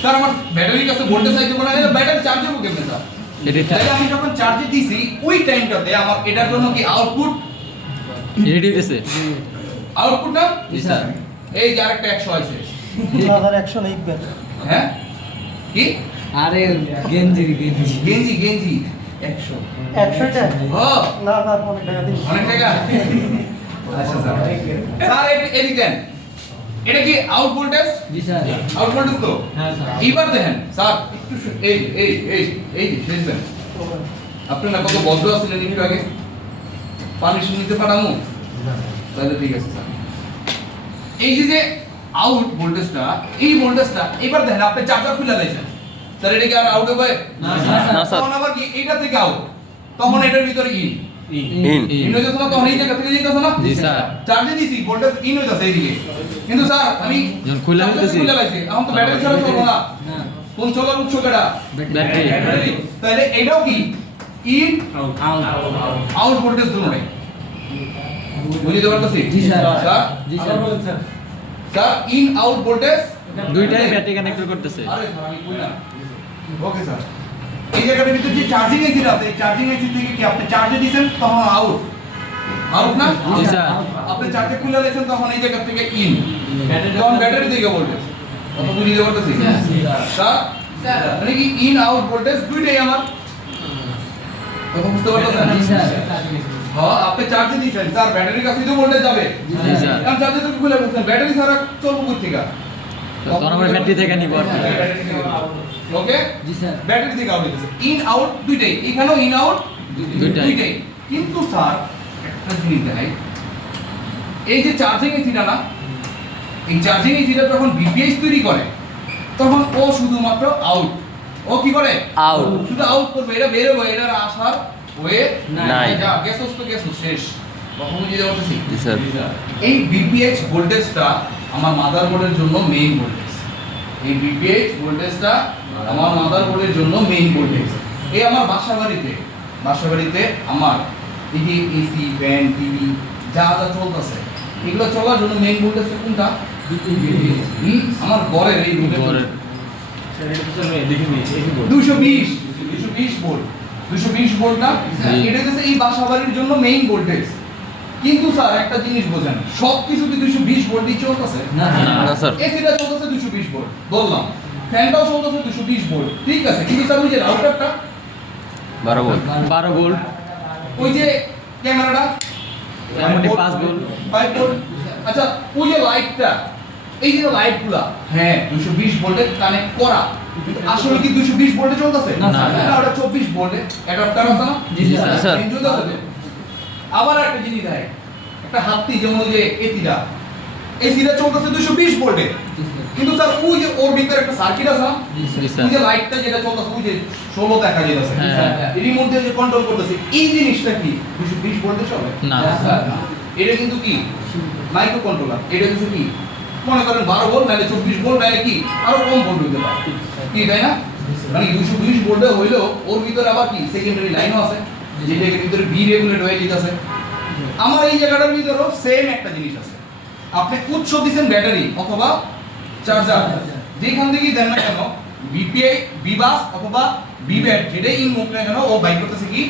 স্যার, আমার ব্যাটারির কাছে ভোল্টেজ আইতে পারে না, ব্যাটারি চার্জ দেবো কেমনে স্যার? তাহলে আমি যখন চার্জে দিছি ওই টাইমটাতে আমার এটার জন্য কি আউটপুট রেডি দিতেছে। আউটপুট না? জি স্যার। এই যে আরেকটা 100 আছে, 2100 লিখবেন। হ্যাঁ কি আরে গেঞ্জি গেঞ্জি 100 100টা হ্যাঁ না স্যার অনেক টাকা দিন অনেক টাকা আচ্ছা স্যার স্যার এদিক দেন এটা কি আউট ভোল্টেজ জি স্যার আউট ভোল্টেজ তো হ্যাঁ স্যার এইবার দেখেন স্যার একটু এই যে শুনবেন আপনারা কত বদ্ধ আছিলেন একটু আগে পারমিশন নিতে পারামু তাহলে ঠিক আছে স্যার এই যে আউট ভোল্টেজটা এই ভোল্টেজটা এবার দেখেন আপনি চার্জার খুলে দিয়েছেন স্যার এটা কি আর আউট হবে না স্যার না স্যার তখন আবার কি এটা থেকে আউট তখন এটার ভিতরে ইন ইন ইন হয়ে যাচ্ছে না তখন এই জায়গা থেকে যেতেছে না জি স্যার চার্জে দিছি ভোল্টেজ ইন হয়ে যাচ্ছে এইদিকে কিন্তু স্যার আমি যখন খুলে ফেলতেছি। খুলে লাইছি এখন তো ব্যাটারি ছাড়া চলবে না না কোন চলার উৎস কেডা ব্যাটারি ব্যাটারি তাহলে এটাও কি ইন আউট আউট ভোল্টেজ দুটোই বুঝতে পারতেছি জি স্যার স্যার জি আবার স্যার বলেন sir sir in out voltage দুইটাই ব্যাটারি কানেক্ট করতেছে আরে স্যার আমি কই না ওকে স্যার এই জায়গাটার ভিতরে যে চার্জিং এসি আছে এই চার্জিং এসি থেকে কি আপনি চার্জে দিবেন তখন আউট আউট না জি স্যার আপনি চার্জে খুলে দিয়েছেন তখন এই জায়গা থেকে ইন তখন ব্যাটারি থেকে ভোল্টেজ কত বুঝতে পারতেছি স্যার মানে কি ইন আউট ভোল্টেজ দুইটাই আমার কত বুঝতে পারতেছেন জি স্যার হ্যাঁ আপনি চার্জে দিয়েছেন স্যার ব্যাটারির কাছে তো ভোল্টেজ যাবে জি স্যার কারণ চার্জে তো খুলে ফেলছেন ব্যাটারি ছাড়া চলবে কোথা থেকে তখন আমরা ব্যাটারি থেকে নিব আর কি। ওকে জি স্যার ব্যাটারি থেকে আউট হইতেছে ইন আউট দুইটাই এখানেও ইন আউট দুইটাই। দুইটাই কিন্তু স্যার একটা জিনিস দেখাই এই যে চার্জিং এসিটা না এই চার্জিং এসিটা যখন বিপিএস তৈরি করে তখন ও শুধুমাত্র আউট ও কি করে Out. শুধু আউট করবে এটা বের হবে এটার আসার ওয়ে নাই। যা গ্যাসোস তো গ্যাসোস শেষ কখন বুঝতে পারতেছি জি স্যার এই বিপিএইচ ভোল্টেজটা আমার মাদারবোর্ডের জন্য মেইন ভোল্টেজ এই বিপিএইচ ভোল্টেজটা আমার মাদারবোর্ডের জন্য মেইন ভোল্টেজ এই আমার বাসাবাড়িতে আমার এই যে এসি ফ্যান টিভি যা যা চলতেছে এগুলো চলার জন্য মেইন ভোল্টেজ কোনটা আমার ঘরের এই ঘরের। স্যার এটা পিছনে দেখে নিই এই বোর্ড 220 ভোল্ট 220 ভোল্ট না জি। এটা হচ্ছে এই বাসাবাড়ির জন্য মেইন ভোল্টেজ কিন্তু স্যার একটা জিনিস বোঝেন সব কিছুতে 220 ভোল্টই চলতেছে না না স্যার এসিটা চলতেছে 220 ভোল্ট বললাম ফ্যানটাও চলতেছে 220 ভোল্ট ঠিক আছে কিন্তু স্যার ওই যে রাউটারটা 12 ভোল্ট 12 ভোল্ট ওই যে ক্যামেরাটা এমনই 5 ভোল্ট 5 ভোল্ট আচ্ছা ওই যে লাইটটা এই যে লাইটগুলা হ্যাঁ 220 ভোল্টে কানেক্ট করা কিন্তু আসলে কি 220 ভোল্টে চলতেছে না, স্যার। না ওটা 24 ভোল্টে অ্যাডাপ্টার আছে না জি স্যার স্যার। এনজয় আছে তো? আবার একটা জিনিস দেয় একটা হাতি যেমন ওই যে এসিটা চলতেছে 220 ভোল্টে কিন্তু স্যার ওই যে ওর ভিতরে একটা সার্কিট আছে না জি ওই স্যার যে লাইটটা যেটা চলতেছে ওই যে 16 দেখা যাচ্ছে হ্যাঁ। রিমোট দিয়ে যে কন্ট্রোল করতেছে এই জিনিসটা কি 220 ভোল্টে চলে না এটা কিন্তু কি মাইক্রো কন্ট্রোলার এটা কিন্তু কি মনে করেন 12 ভোল্ট নাহলে 24 ভোল্ট নাহলে কি আরো কম ভোল্ট হতে পারে কি তাই না মানে 220 ভোল্টে হইলেও ওর ভিতরে আবার কি সেকেন্ডারি লাইনও আছে যেটার ভিতরে বি রেগুলেট হয়ে যেতেছে আমার এই জায়গাটার ভিতরেও সেম একটা জিনিস আছে আপনি উৎস দিবেন ব্যাটারি অথবা চার্জার যেখান থেকেই দেন না কেন বিপিআই বিবাস অথবা বিব্যাট যেটাই ইন মুখ না কেন ও বাইক করতেছে কি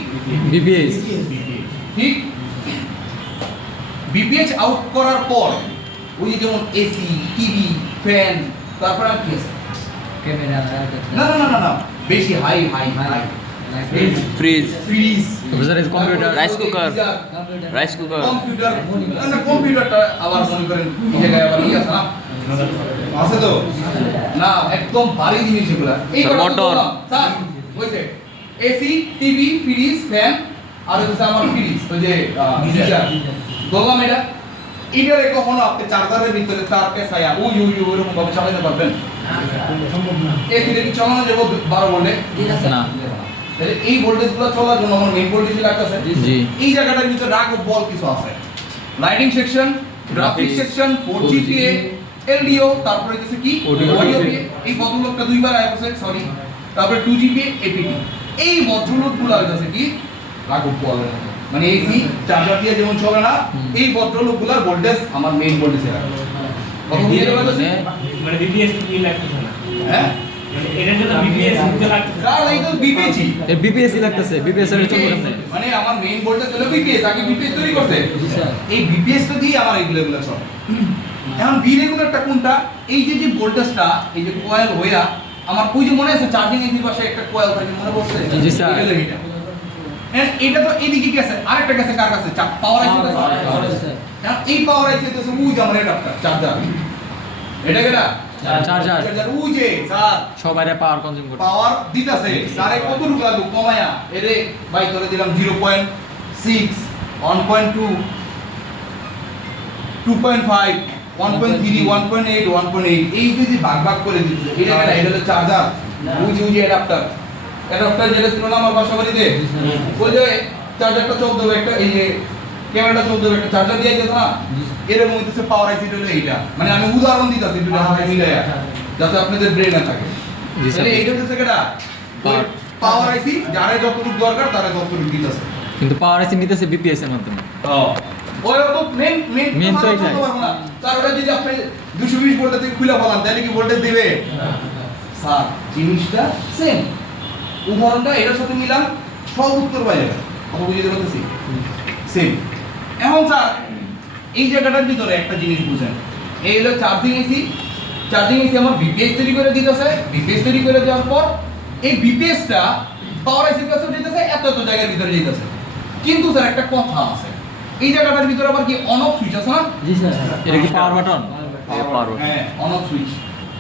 বিপিএস ঠিক বিপিএইচ আউট করার পর ওই যে যেমন এসি টিভি ফ্যান তারপর আর কি আছে ক্যামেরা না না না না না বেশি high high high fridge fridge computer rice cooker rice cooker computer না কম্পিউটারটা আবার মনে করেন এই জায়গায় আবার কি আছে না আছে তো না একদম ভারী জিনিস এগুলা এই স্যার, মোটর। স্যার ওই যে এসি টিভি ফ্রিজ ফ্যান আর হচ্ছে আমার ফ্রিজ ওই যে গিজার বললাম এটারে কখনো আপনি চার্জারের ভিতরে তার পেছায়া ওই ওইরকম ভাবে চালাতে পারবেন সম্ভব না এসিটা কি চালানো যাবে 12 ভোল্টে না তাহলে এই ভোল্টেজগুলো চলার জন্য আমার মেইন ভোল্টেজ লাগতেছে জি এই জায়গাটার ভিতরে রাগ বল কিছু আছে lighting section graphic Graphics, section 4GPA LDO তারপরে হচ্ছে কি Audio অডিও PA এই ভদ্রলোকটা দুইবার আইছে সরি তারপরে 2GPA এপিটি এই ভদ্রলোকগুলো হইতাছে কি রাগ বল মানে এসি চার্জার দিয়ে যেমন চলে না এই ভদ্রলোকগুলোর ভোল্টেজ আমার মেইন ভোল্টেজে রাখবে কত দিয়ে দেবে তো মানে বিপিএস কি লাগতেছে না হ্যাঁ মানে এটার জন্য বিপিএস দিতে লাগতেছে না। কার এই তো বিপিএসি এই বিপিএসই লাগতেছে বিপিএস এর চলবে কেমনে মানে আমার মেইন ভোল্টেজ হলো বিপিএস আগে বিপিএস তৈরি করতে জি স্যার এই বিপিএসটা দিয়ে আমার এগুলো সব এখন বি রেগুলারটা কোনটা এই যে ভোল্টেজটা এই যে কয়েল হইয়া আমার ওই যে মনে আছে চার্জিং এর পাশে একটা কয়েল থাকে মনে পড়ছে জি, স্যার। এটা হলো এটা। And এটা তো এদিকে গেছে আরেকটা গেছে কার কাছে পাওয়ার আইসি এখন এই পাওয়ার আইসি তো ওই যে আমার অ্যাডাপ্টার চার্জার এটা কেডা চার্জার চার্জার ওই যে স্যার সবাই পাওয়ার কনজিউম করে পাওয়ার দিতাছে সারে কতটুকু লাগবে কমায়া এরে ভাই করে দিলাম 0.6 1.2 2.5 1.3 1.8 1.8 এই যে ভাগ ভাগ করে দিতেছে এটা কেডা এটা হলো চার্জার ওই যে অ্যাডাপ্টার অ্যাডাপ্টার যেটা ছিল না আমার বাসা বাড়িতে ওই যে চার্জারটা 14 একটা এই যে ক্যামেরাটা 14 একটা চার্জার দিয়ে দিত না এরকম হইতেছে পাওয়ার আইসি হলো এইটা মানে আমি উদাহরণ দিতাছি দুটো হাতে মিলায়া যাতে আপনাদের ব্রেনে থাকে জি, স্যার। তাহলে এইটা হচ্ছে কেডা পাওয়ার আইসি যারা যতটুকু দরকার তারা ততটুকু দিতেছে কিন্তু পাওয়ার আইসি নিতেছে বিপিএস এর মাধ্যমে ওই তো মেন Main তো এটাই। না তার ওটা যদি আপনি 220 ভোল্ট থেকে খুলে ফেলান তাহলে কি ভোল্টেজ দিবে স্যার জিনিসটা সেম উদাহরণটা এটার সাথে মিলান সব উত্তর পাই যাবে কথা বুঝতে পারতেছি সেম এখন স্যার এই জায়গাটার ভিতরে একটা জিনিস বুঝেন এই হলো চার্জিং এসি আমার বিপিএস তৈরি করে দিতেছে বিপিএস তৈরি করে দেওয়ার পর এই বিপিএসটা পাওয়ার আইসির কাছে যেতেছে এত এত জায়গার ভিতরে যেতেছে কিন্তু স্যার একটা কথা আছে এই জায়গাটার ভিতরে আবার কি অন অফ সুইচ আছে না জি স্যার এটা কি পাওয়ার বাটন power button। হ্যাঁ অন অফ সুইচ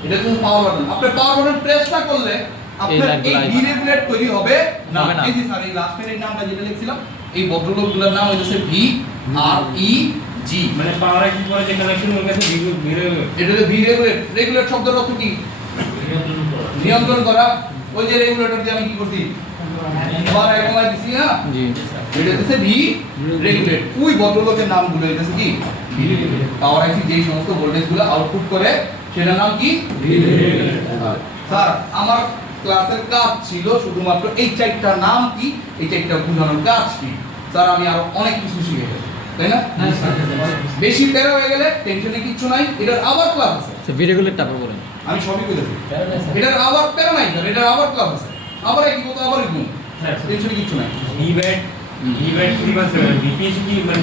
এটা কিন্তু পাওয়ার বাটন আপনি পাওয়ার বাটন প্রেস না করলে আপনার লাইটগুলো এই আসবে। ডিরেগুলেট তৈরি হবে না হবে না। এই যে স্যার এই লাস্টের এই নামটা যেটা লিখছিলাম এই ভদ্রলোকগুলোর নাম হইছে ভি আর ই জি মানে পাওয়ার আইসি পরে যে কানেকশন ওর কাছে ভিড়ে এটা হলো ভি রেগুলেট শব্দের অর্থ কি নিয়ন্ত্রণ করা ওই যে রেগুলেটর দিয়ে আমি কি করছি আবার একবার দিছি না জি এটা হচ্ছে ভি রেগুলেট ওই ভদ্রলোকের নামগুলো এটা হচ্ছে কি ভি রেগুলেট পাওয়ার আইসি যেই সমস্ত ভোল্টেজগুলো আউটপুট করে সেটার নাম কি ভি রেগুলেট স্যার আমার ক্লাসের কাজ ছিল শুধুমাত্র এই চারটা নাম কি এই চারটা বোঝানোর কাজ কি স্যার আমি আরো অনেক কিছু শিখে গেছি তাই না বেশি প্যারা হয়ে গেলে টেনশনে কিচ্ছু নাই এটার আবার ক্লাস আছে সে ভিডিওগুলো তারপর বলেন আমি সবই বলেছি এটার আবার প্যারা নাই স্যার এটার আবার ক্লাস আছে আবার একই কথা আবার একই টেনশনে কিচ্ছু নাই ভিব্যাট 3.7 বিপিএস কি মানে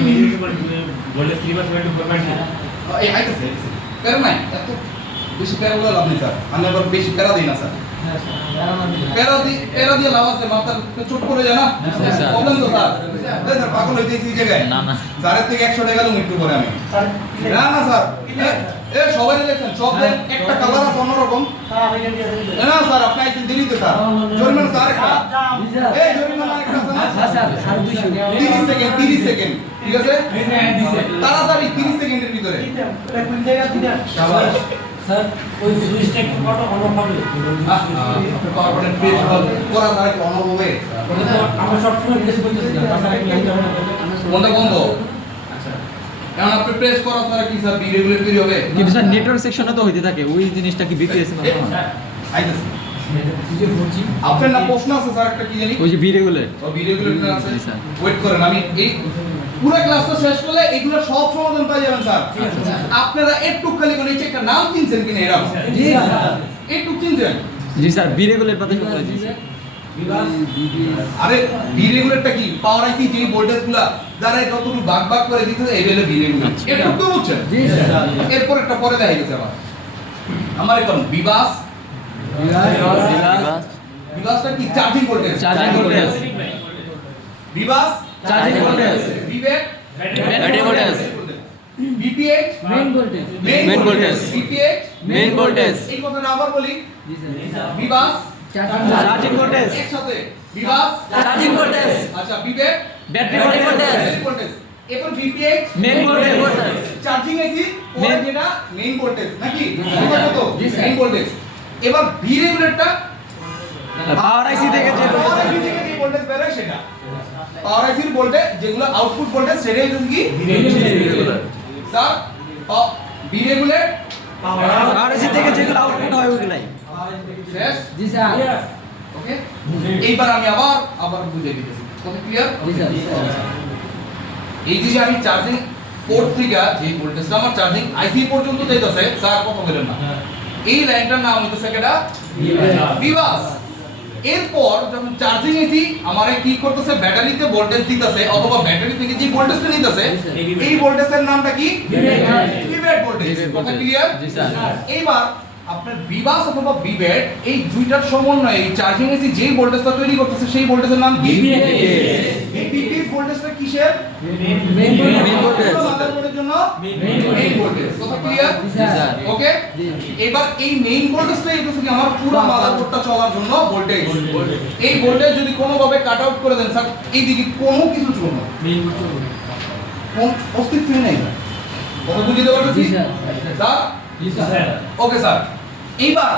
বলে 3.7 টু 4.2 এই আইতেছে প্যারা নাই এত বেশি প্যারা বলে লাভ নেই স্যার আমি আবার বেশি প্যারা দিই না স্যার প্যারা দিয়ে লাভ আছে মাথা চোট করে যায় না স্যার। প্রবলেম তো স্যার এই স্যার পাগল হইতেছি এই জায়গায় না, না। স্যারের থেকে 100 টাকা দাম একটু পরে আমি না না স্যার এ সবাই দেখেন সব দেন একটা কালার আছে অন্যরকম না স্যার আপনি আইছেন দিল্লিতে স্যার জরিমানা স্যার একটা এই জরিমানা একটা আছে না স্যার স্যার 30 সেকেন্ড ঠিক আছে তাড়াতাড়ি 30 সেকেন্ডের ভিতরে শাবাশ স্যার ওই সুইচটা একটু কত অন অফ হবে পাওয়ার পয়েন্ট পেজ করা স্যার কি অনুভব হবে আমরা সবসময় প্রেস করতেছি না তাছাড়া কি লাইনটা অন হবে কোনটা বন্ধ এখন আপনি প্রেস করা ছাড়া কি স্যার রেগুলেট তৈরি হবে কিন্তু স্যার নেটওয়ার্ক সেকশনে তো হইতে থাকে ওই জিনিসটা কি বিপিএস এর মাধ্যমে হয়? আইতেছে আপনার না প্রশ্ন আছে স্যার একটা কি জানি ওই যে ভিডিওগুলো ও ভিডিও গুলো আছে জি, স্যার। ওয়েট করেন আমি এই পুরো ক্লাসটা শেষ করলে এগুলো সব সমাধান পেয়ে যাবেন স্যার আপনারা একটু খালি করে এই একটা নাম চিনছেন কিনা এরা জি স্যার একটু চিনছেন জি স্যার ভিডিওগুলোর কথা বলে জি স্যার আরে ভি রেগুলেটরটা কি পাওয়ার আইসি যে ভোল্টেজগুলো যারা যতটুকু ভাগ ভাগ করে দিতেছে এই হলো ভি রেগুলেটর এটা তো বুঝছেন জি স্যার এরপর একটা পরে দেখা গেছে আবার আমার এখন বিবাস বিবাসটা কি charging voltage charging voltage VBUS charging voltage VBAT battery voltage BPH main voltage Main voltage। BPH main voltage এই কথাটা আবার বলি জি স্যার বিবাস চার্জিং ভোল্টেজ একসাথে বিবাস চার্জিং ভোল্টেজ আচ্ছা VBAT battery voltage battery voltage এরপর BPH main voltage charging AC পরে Main- যেটা মেইন ভোল্টেজ নাকি হ্যাঁ। কথা কত জি, স্যার। মেইন ভোল্টেজ এবার ভি রেগুলেটরটা পাওয়ার আইসি থেকে যে পাওয়ার আইসি থেকে যে ভোল্টেজ বের হয় সেটা পাওয়ার আইসির ভোল্টেজ যেগুলো আউটপুট ভোল্টেজ সেটাই হচ্ছে কি স্যার ভি রেগুলেট পাওয়ার আইসি থেকে যেগুলো আউটপুট হয় ওগুলাই শেষ জি স্যার ওকে এইবার আমি আবার বুঝিয়ে দিতেছি কথা ক্লিয়ার জি স্যার এই যে আমি চার্জিং পোর্ট থেকে যে ভোল্টেজটা আমার চার্জিং আইসি পর্যন্ত যাইতেছে স্যার কথা বলেন না এই লাইনটার নাম হইতেছে কেডা বিবাস এরপর যখন চার্জিং এসি আমারে কি করতেছে ব্যাটারিতে ভোল্টেজ দিতেছে অথবা ব্যাটারি থেকে যে ভোল্টেজটা নিতেছে এই ভোল্টেজের নামটা কি বিভেদ। বিভেদ ভোল্টেজ বিভেদ কথা voltage। ক্লিয়ার জি স্যার এইবার আপনার বিবাস অথবা বিবেট এই দুইটার সমন্বয়ে এই চার্জিং এসি যেই ভোল্টেজটা তৈরি করতেছে সেই ভোল্টেজের নাম কি? এই বিপিএস ভোল্টেজটা কিসের? Main voltage. মাদারবোর্ডের জন্য মেইন মেইন ভোল্টেজ। কথা ক্লিয়ার? স্যার। ওকে, এবার এই মেইন ভোল্টেজটা এটা কি আমার পুরো মাদারবোর্ডটা চলার জন্য ভোল্টেজ। এই ভোল্টেজ যদি কোনোভাবে কাট আউট করে দেন স্যার, এইদিকে কোনো কিছু চলবে না, কোন অস্তিত্বই নেই। কথা বুঝতে পারতেছি জি স্যার। স্যার? ওকে স্যার, এইবার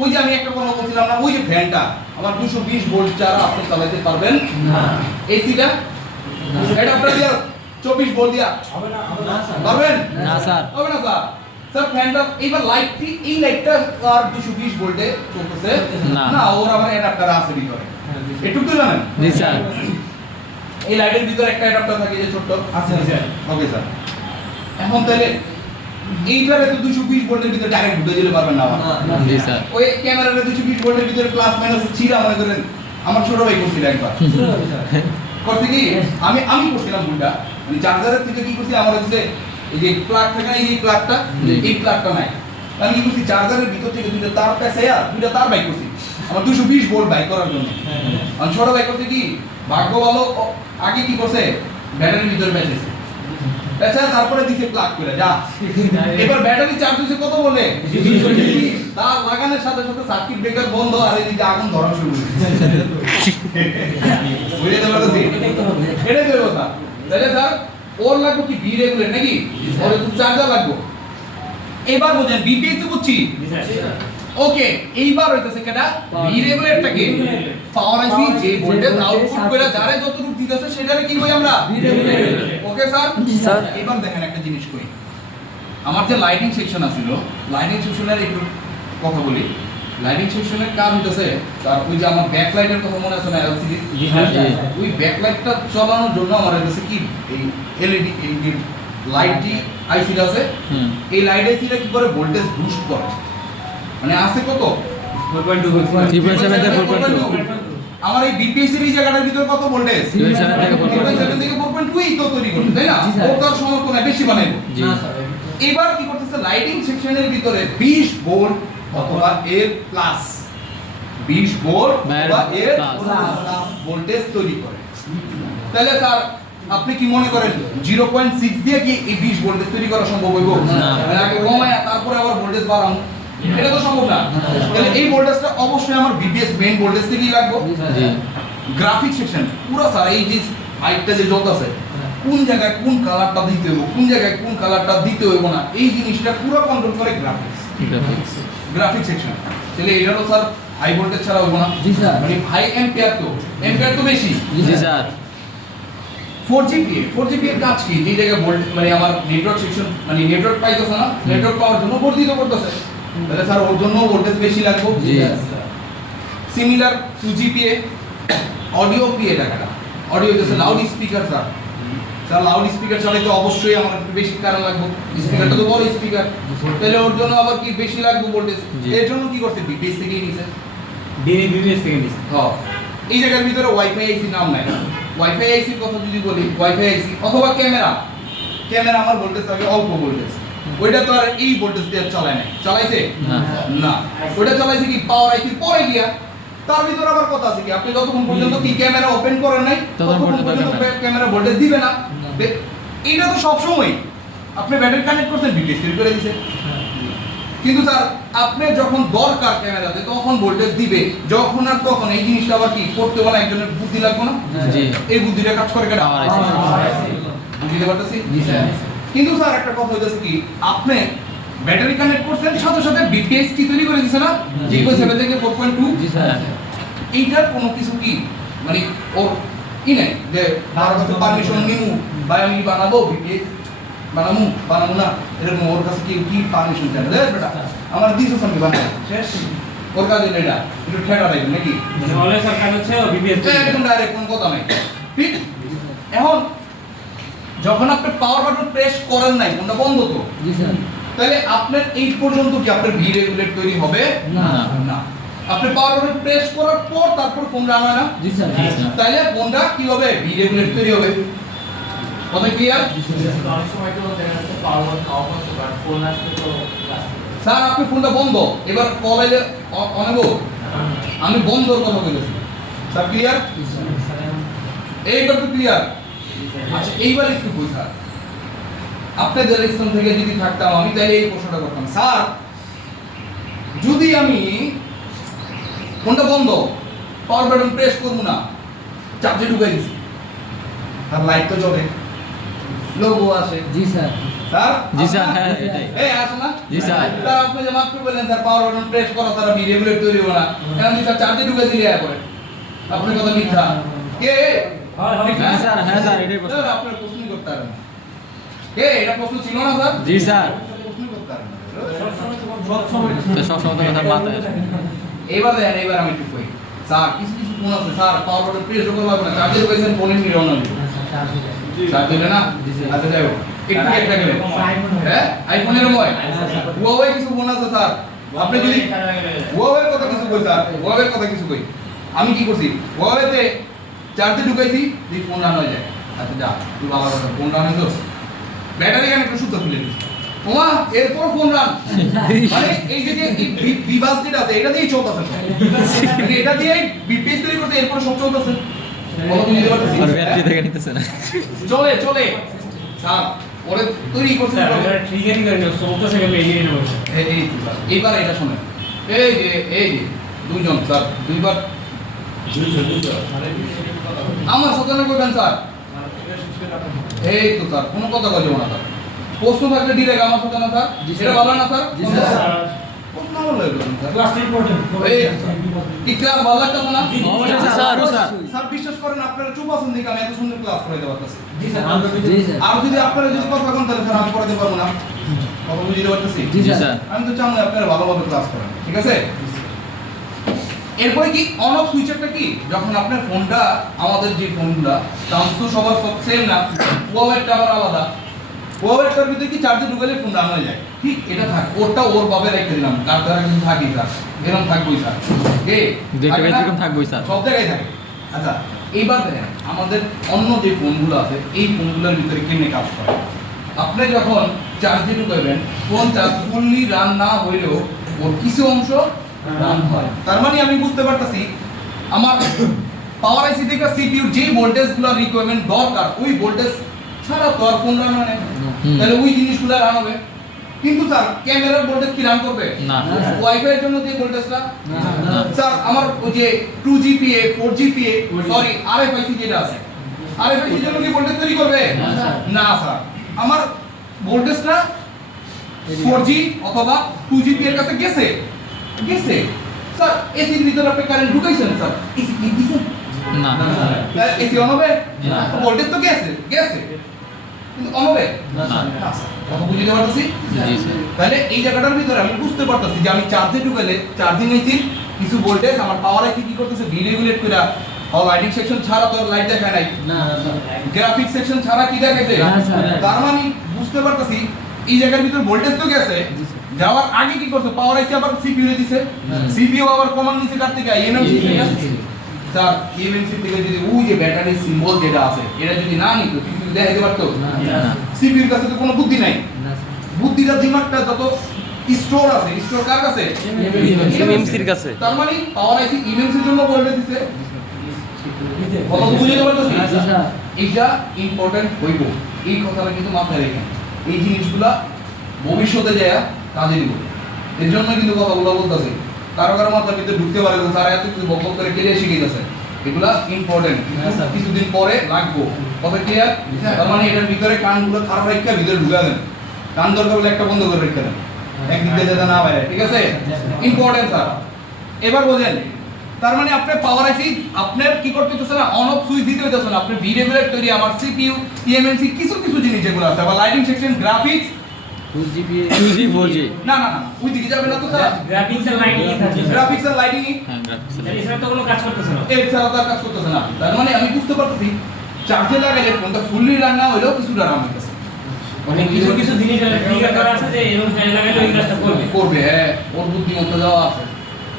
ওই যে আমি একটা কথা বলছিলাম না, ওই যে ফ্যানটা আমার 220 ভোল্ট ছাড়া আপনি চালাতে পারবেন না। এসিটা এটা আপনার দিয়া 24 ভোল্ট দিয়া হবে না পারবেন? না স্যার হবে না স্যার। স্যার ফ্যানটা এইবার লাইটটি এই লাইটটা আর 220 ভোল্টে চলতেছে না। না, ওর আবার অ্যাডাপ্টার আছে ভিতরে, একটু তো জানেন জি স্যার এই লাইটের ভিতরে একটা অ্যাডাপ্টার থাকে যে ছোট আছে স্যার। ওকে স্যার, এখন তাহলে এইটারে তো 220 ভোল্টের ভিতরে ডাইরেক্ট ঢুকে দিতে পারবেন না আবার। জি স্যার ওই ক্যামেরাটা 220 ভোল্টের ভিতরে প্লাস মাইনাস ছিড়া মনে করেন আমার ছোট ভাই করছিল একবার। করতে কি আমি করছিলাম ভুলটা, মানে চার্জারের থেকে কি করছি আমার হচ্ছে এই যে প্লাগ থাকে না, এই প্লাগটা, এই প্লাগটা নাই, আমি কি করছি চার্জারের ভিতর থেকে দুইটা তার পেছাইয়া দুইটা তার বাই করছি আমার 220 ভোল্ট বাই করার জন্য। আমি ছোট ভাই করতে কি ভাগ্য ভালো, আগে কি করছে ব্যাটারির ভিতরে পেছাইছে, আচ্ছা তারপরে দিছে প্লাগ করে যা। এবার ব্যাটারি চার্জ হইছে কত বলে 20 তার লাগানোর সাথে সাথে সার্কিট ব্রেকার বন্ধ আর এদিকে আগুন ধরা শুরু হয়েছে। বুঝতে পারতেছি? এটাই তো কথা। তাহলে স্যার ওর লাগবে কি ভি রেগুলেটর নাকি ওর তো চার্জার লাগবে। এবার বুঝেন বিপিএস তো বুঝছি, ওকে এইবার হইতাছে কেটা ভি রেগুলেটরটাকে পাওয়ার আইসি যে ভোল্টেজ আউটপুট করে যারে যতটুকু দিতেছে সেটারে কি কই আমরা V regulator. Okay sir? Sir. এবার দেখেন একটা জিনিস কই, আমার যে লাইটিং সেকশন আছিল লাইটিং সেকশনের একটু কথা বলি। লাইটিং সেকশনের কাজ হইতাছে তার ওই যে আমার ব্যাক লাইটের কথা মনে আছে না এলসিডি, ওই ব্যাক লাইটটা চালানোর জন্য আমার হইতাছে কি এই এলইডি এই যে লাইটটি আইসি আছে হুম এই লাইট আইসিটা কি করে ভোল্টেজ বুস্ট করে, মানে আছে কত 3.7 থেকে 4.2 আমার এই বিপিএস এর এই জায়গাটার ভিতর কত ভোল্টেজ 3.7 থেকে 4.2 7 থেকে 4.2 তো তৈরি করতে তাই না, জি স্যার। ওর তার সমর্থন বেশি বানাইবো। জি এবার কি করতেছে লাইটিং সেকশনের ভিতরে 20 ভোল্ট অথবা এর প্লাস 20 ভোল্ট অথবা এর প্লাস ভোল্টেজ তৈরি করে। তাহলে স্যার আপনি কি মনে করেন 0.6 দিয়ে কি এই 20 ভোল্টেজ তৈরি করা সম্ভব হইব? না। আগে কমায় তারপরে আবার ভোল্টেজ বাড়ানো এটা তো সম্ভব না। তাহলে এই ভোল্টেজটা অবশ্যই আমার বিপিএস মেইন ভোল্টেজ থেকেই লাগবে। জি গ্রাফিক সেকশন পুরো স্যার এই যে লাইটটা যে জ্বলতেছে কোন জায়গায় কোন কালারটা দিতে হবে কোন জায়গায় কোন কালারটা দিতে হবে না এই জিনিসটা পুরো কন্ট্রোল করে গ্রাফিক্স গ্রাফিক্স গ্রাফিক সেকশন। তাহলে এটারও স্যার হাই ভোল্টেজ ছাড়া হবে না, জি স্যার। মানে হাই অ্যাম্পিয়ার তো বেশি। জি স্যার 4GPA এর কাজ কি যে জায়গায় ভোল্ট মানে আমার নেটওয়ার্ক সেকশন মানে নেটওয়ার্ক পাইতেছে না নেটওয়ার্ক পাওয়ার জন্য বর্ধিত করতেছে, তাহলে স্যার ওর জন্য ভোল্টেজ বেশি লাগবে। জি সিমিলার 2GPA অডিও পিএ টাকাটা অডিও হচ্ছে loud speaker sir. Sir loud speaker চালাইতে অবশ্যই আমার একটু বেশি কারেন্ট লাগবে, স্পিকারটা তো বড় স্পিকার, তাহলে ওর জন্য আবার কি বেশি লাগবে ভোল্টেজ। জি। এর জন্য কি করতে বিপিএস থেকেই নিছে। বিপিএস থেকে নিছে। হ্যাঁ এই জায়গার ভিতরে ওয়াইফাই আইসি নাম নাই, ওয়াইফাই আইসির কথা যদি বলি ওয়াইফাই আইসি অথবা ক্যামেরা আমার ভোল্টেজ থাকে অল্প ভোল্টেজ, ওইটা তো আর এই ভোল্টেজ দিয়ে চালায় নাই, চালাইছে না না, ওইটা চালাইছে কি পাওয়ার আইসি পরে গিয়া। তার ভিতরে আবার কথা আছে কি আপনি যতক্ষণ পর্যন্ত কি ক্যামেরা ওপেন করেন নাই ততক্ষণ পর্যন্ত ক্যামেরা ভোল্টেজ দিবে না। এইটা তো সব সময় আপনি ব্যাটারি কানেক্ট করছেন বিপিএস তৈরি করে দিয়েছে, কিন্তু স্যার আপনি যখন দরকার ক্যামেরাতে তখন ভোল্টেজ দিবে, যখন আর তখন এই জিনিসটা আবার কি করতে বলা একজনের বুদ্ধি লাগবে না। জি এই বুদ্ধিটা কাজ করে কেন Power IC। বুঝতে পারতেছি। জি স্যার। কিন্তু স্যার একটা কথা হইতেছে কি আপনি ব্যাটারি কানেক্ট করছেন সাথে সাথে বিপিএস কি তৈরি করে দিছে না 3.7 থেকে 4.2। জি স্যার। এইটার কোনো কিছু কি মানে ওর কি নাই যে আমার কাছে পারমিশন নিমু বা আমি বানাবো বিপিএস বানাবো না এরকম ওর কাছে কি পারমিশন চাই রে বেটা আমার দিছো সঙ্গে বানাই শেষ ওর কাছে এটা একটু ঠেকা লাগবে নাকি অলওয়েজ সরকার হচ্ছে বিপিএস একদম ডাইরেক্ট কোনো কথা নাই ঠিক। এখন যখন আপনি পাওয়ার বাটন প্রেস করেন নাই কোনটা বন্ধ তো, জি স্যার। তাহলে আপনার এই পর্যন্ত কি আপনার ভি রেগুলেট তৈরি হবে না। না। আপনি পাওয়ার বাটন প্রেস করার পর তারপর ফোন রাখা না, জি স্যার। তাহলে ফোনটা কি হবে ভি রেগুলেট তৈরি হবে। কথা ক্লিয়ার? অনেক সময় তো দেখা যাচ্ছে পাওয়ার খাওয়া হচ্ছে বাট ফোন আসলে তো স্যার আপনি ফোনটা বন্ধ, এবার কল এলে অনেক আমি বন্ধর কথা বলেছি স্যার, ক্লিয়ার? এইবার তো ক্লিয়ার। আচ্ছা এইবার একটু কই স্যার, আপনাদের স্থান থেকে যদি থাকতাম আমি তাহলে এই প্রশ্নটা করতাম, স্যার যদি আমি ফোনটা বন্ধ, পাওয়ার বাটন প্রেস করবো না, চার্জে ঢুকাই দিছি, আর লাইট তো জ্বলে, লোগো আসে, জি স্যার। স্যার জি স্যার, হ্যাঁ এটাই। এই আসো না জি স্যার। স্যার আপনি যে মাত্র বললেন স্যার পাওয়ার বাটন প্রেস করা ছাড়া আমি রেগুলেট তৈরি হবে না, এখন স্যার চার্জে ঢুকাই দিলে আয় করে আপনি কথা মিথ্যা কে? হয় হয় হ্যাঁ স্যার, এটাই প্রশ্ন। স্যার আপনার প্রশ্ন করতে পারেন না। কে এটা প্রশ্ন ছিল না স্যার? জি স্যার। প্রশ্ন করতে পারেন না। তো সব সময় তো কথা মাথায় আসে। এবার দেখেন, এবার আমি একটু কই স্যার, কিছু কিছু ফোন আছে স্যার পাওয়ার বাটন প্রেস করতে পারবে না, চার্জে ঢুকাইছেন ফোনে মিরর না চার্জ দিলে না। আচ্ছা যাই হোক, একটু একটা গেলে হ্যাঁ আইফোনের ময় হুয়াওয়ে কিছু ফোন আছে স্যার, আপনি যদি হুয়াওয়ের কথা কিছু কই স্যার, হুয়াওয়ের কথা কিছু কই, আমি কি করছি হুয়াওয়েতে চার্জে ঢুকাইছি এই ফোন রান হয়ে যায়। আচ্ছা যা তুই বাবার কথা, ফোন রান হইতো, ব্যাটারি কেন একটু শুদ্ধ খুলে দিস ওমা, এরপর ফোন রান, মানে এই যে বিবাস যেটা আছে এটা দিয়েই চলতেছে সব। মানে এটা দিয়ে বিপিএস তৈরি করতে এরপর সব চলতেছে, কত বুঝতে পারতেছিস? আর ব্যাটারি থেকে নিতেছে না। চলে চলে স্যার ওরে তৈরি করতে স্যার আমরা ট্রিগারিং করি না, চলতেছে গেলে এগিয়ে নেব। এই তো স্যার এইবার এটা শুনেন, এই যে দুইজন স্যার দুইবার আমার সাথে না করবেন স্যার, এই তো স্যার কোনো কথা কইব না স্যার, প্রশ্ন থাকলে ডিরেক্ট আমার সাথে না স্যার, এটা ভালো না স্যার? প্রশ্ন আমার লাগবে না স্যার, ক্লাস ইম্পর্টেন্ট এই কি ক্লাস ভালো লাগতেছে না? অবশ্যই স্যার, স্যার। স্যার বিশ্বাস করেন আপনারা চুপ আছেন দেখে আমি এত সুন্দর ক্লাস করাইতে পারতেছি। জি স্যার। জি স্যার। আর যদি আপনারা যদি কথা কোন তাহলে স্যার আমি পড়াতে পারবো না, কথা বুঝতে পারতেছি? জি জি স্যার। স্যার। আমি তো চাই আপনারা ভালোভাবে ক্লাস করেন, ঠিক আছে? এরপরে কি অন অফ সুইচটা কি, যখন আপনার ফোনটা আমাদের যে ফোনগুলা টার্মস তো সবার সব সেম না, ওয়ারটা আবার আলাদা, ওয়ারটার ভিতরে কি চার্জে ঢুকালে ফোন রান হয়ে যায়, ঠিক এটা থাক, ওরটা ওর ভাবে রেখে দিলাম, কার দ্বারা কিন্তু থাকি স্যার, এরকম থাকবোই স্যার, যেটা থাকে না? এরকম থাকবোই স্যার। সব জায়গায় থাকে। আচ্ছা এইবার দেখেন আমাদের অন্য যে ফোনগুলো আছে এই ফোনগুলোর ভিতরে কেমনে কাজ করে, আপনি যখন চার্জে ঢুকাবেন ফোন চার্জ ফুললি রান না হইলেও ওর কিছু অংশ রান হয়, তার মানে আমি বুঝতে পারতাছি আমার পাওয়ার আইসি থেকে সিপিইউর যে ভোল্টেজগুলো রিকোয়ারমেন্ট দরকার ওই ভোল্টেজ ছাড়া তো আর ফোন রান হয় না, তাহলে ওই জিনিসগুলো রান হবে। কিন্তু স্যার ক্যামেরার ভোল্টেজ কি রান করবে না। ওয়াইফাই এর জন্য যে ভোল্টেজটা না। স্যার আমার ওই যে 2GPA 4GPA সরি RFIC যেটা আছে RFIC এর জন্য কি ভোল্টেজ তৈরি করবে না স্যার, আমার ভোল্টেজটা 4G অথবা 2GPA এর কাছে গেছে গেছে স্যার, এসির ভিতরে আপনি কারেন্ট ঢুকাইছেন স্যার, এসি কি দিছেন না। এসি অন হবে না। ভোল্টেজ তো গেছে গেছে কিন্তু অন হবে না। না স্যার, কথা বুঝতে পারতেছি? জি স্যার। তাহলে এই জায়গাটার ভিতরে আমি বুঝতে পারতেছি যে আমি চার্জে ঢুকালে চার্জিং আইসি কিছু ভোল্টেজ আমার পাওয়ার আইসি কি করতেছে ডিরেগুলেট করে, আর লাইটিং সেকশন ছাড়া তো লাইট দেখায় নাই, না স্যার। গ্রাফিক সেকশন ছাড়া কি দেখাইছে, না, স্যার। তার মানে বুঝতে পারতেছি এই জায়গার ভিতরে ভোল্টেজ তো গেছে, যাওয়ার আগে কি করছে পাওয়ার আইসি আবার সিপিইউ এ দিছে, সিপিইউ আবার কমান্ড নিছে কার থেকে এমএমসি থেকে, স্যার এমএমসি থেকে যদি ওই যে ব্যাটারি সিম্বল যেটা আছে এটা যদি না নিত কিছু দেখাইতে পারতো না। সিপিইউর কাছে তো কোনো বুদ্ধি নাই, না স্যার। বুদ্ধিটা দিমাগটা যত স্টোর আছে স্টোর কার কাছে এমএমসির কাছে। তার মানে পাওয়ার আইসি ইএমএমসির জন্য বলে দিছে, কত বুঝতে পারতেছি? জি স্যার। এইটা ইম্পর্টেন্ট হইব, এই কথাটা কিন্তু মাথায় রেখে এই জিনিসগুলা ভবিষ্যতে যায় কাজে দিব, এর জন্য কিন্তু কথাগুলো বলতেছি, কারো কারো মাথার ভিতরে ঢুকতে পারে তো তারা এত কিছু বক বক করে কেটে শিখে গেছে, এগুলা ইম্পর্টেন্ট, কিছুদিন পরে লাগবো, কথা ক্লিয়ার? তার মানে এটার ভিতরে কানগুলো খারাপ রেখে ভিতরে ঢুকা দেন, কান দরকার হলে একটা বন্ধ করে রেখে দেন, একদিক দিয়ে যেতে না বাইরে, ঠিক আছে? Important sir. এবার বোঝেন, তার মানে আপনি পাওয়ার আইসি আপনার কি করতে হইতেছে না, অন অফ সুইচ দিতে হইতেছে না, আপনি ভি রেগুলেট তৈরি আমার সিপিইউ টিএমএনসি কিছু কিছু জিনিস যেগুলো আছে, আবার lighting section graphics 2G 4G। না না না ওই দিকে যাবে না তো স্যার, গ্রাফিক্স আর লাইটিং থাকছে। গ্রাফিক্স আর লাইটিং হ্যাঁ গ্রাফিক্স। এছাড়া তো কোনো কাজ করতেছে না। এর ছাড়া তার কাজ করতেছে না, তার মানে আমি বুঝতে পারতেছি চার্জে লাগালে ফোনটা ফুললি রান না হইলেও কিছুটা রান হইতেছে, মানে কিছু কিছু জিনিস ট্রিগার করা আছে যে এরকম টাইম লাগালে ওই কাজটা করবে। করবে, হ্যাঁ ওর বুদ্ধিমত্তা দেওয়া আছে।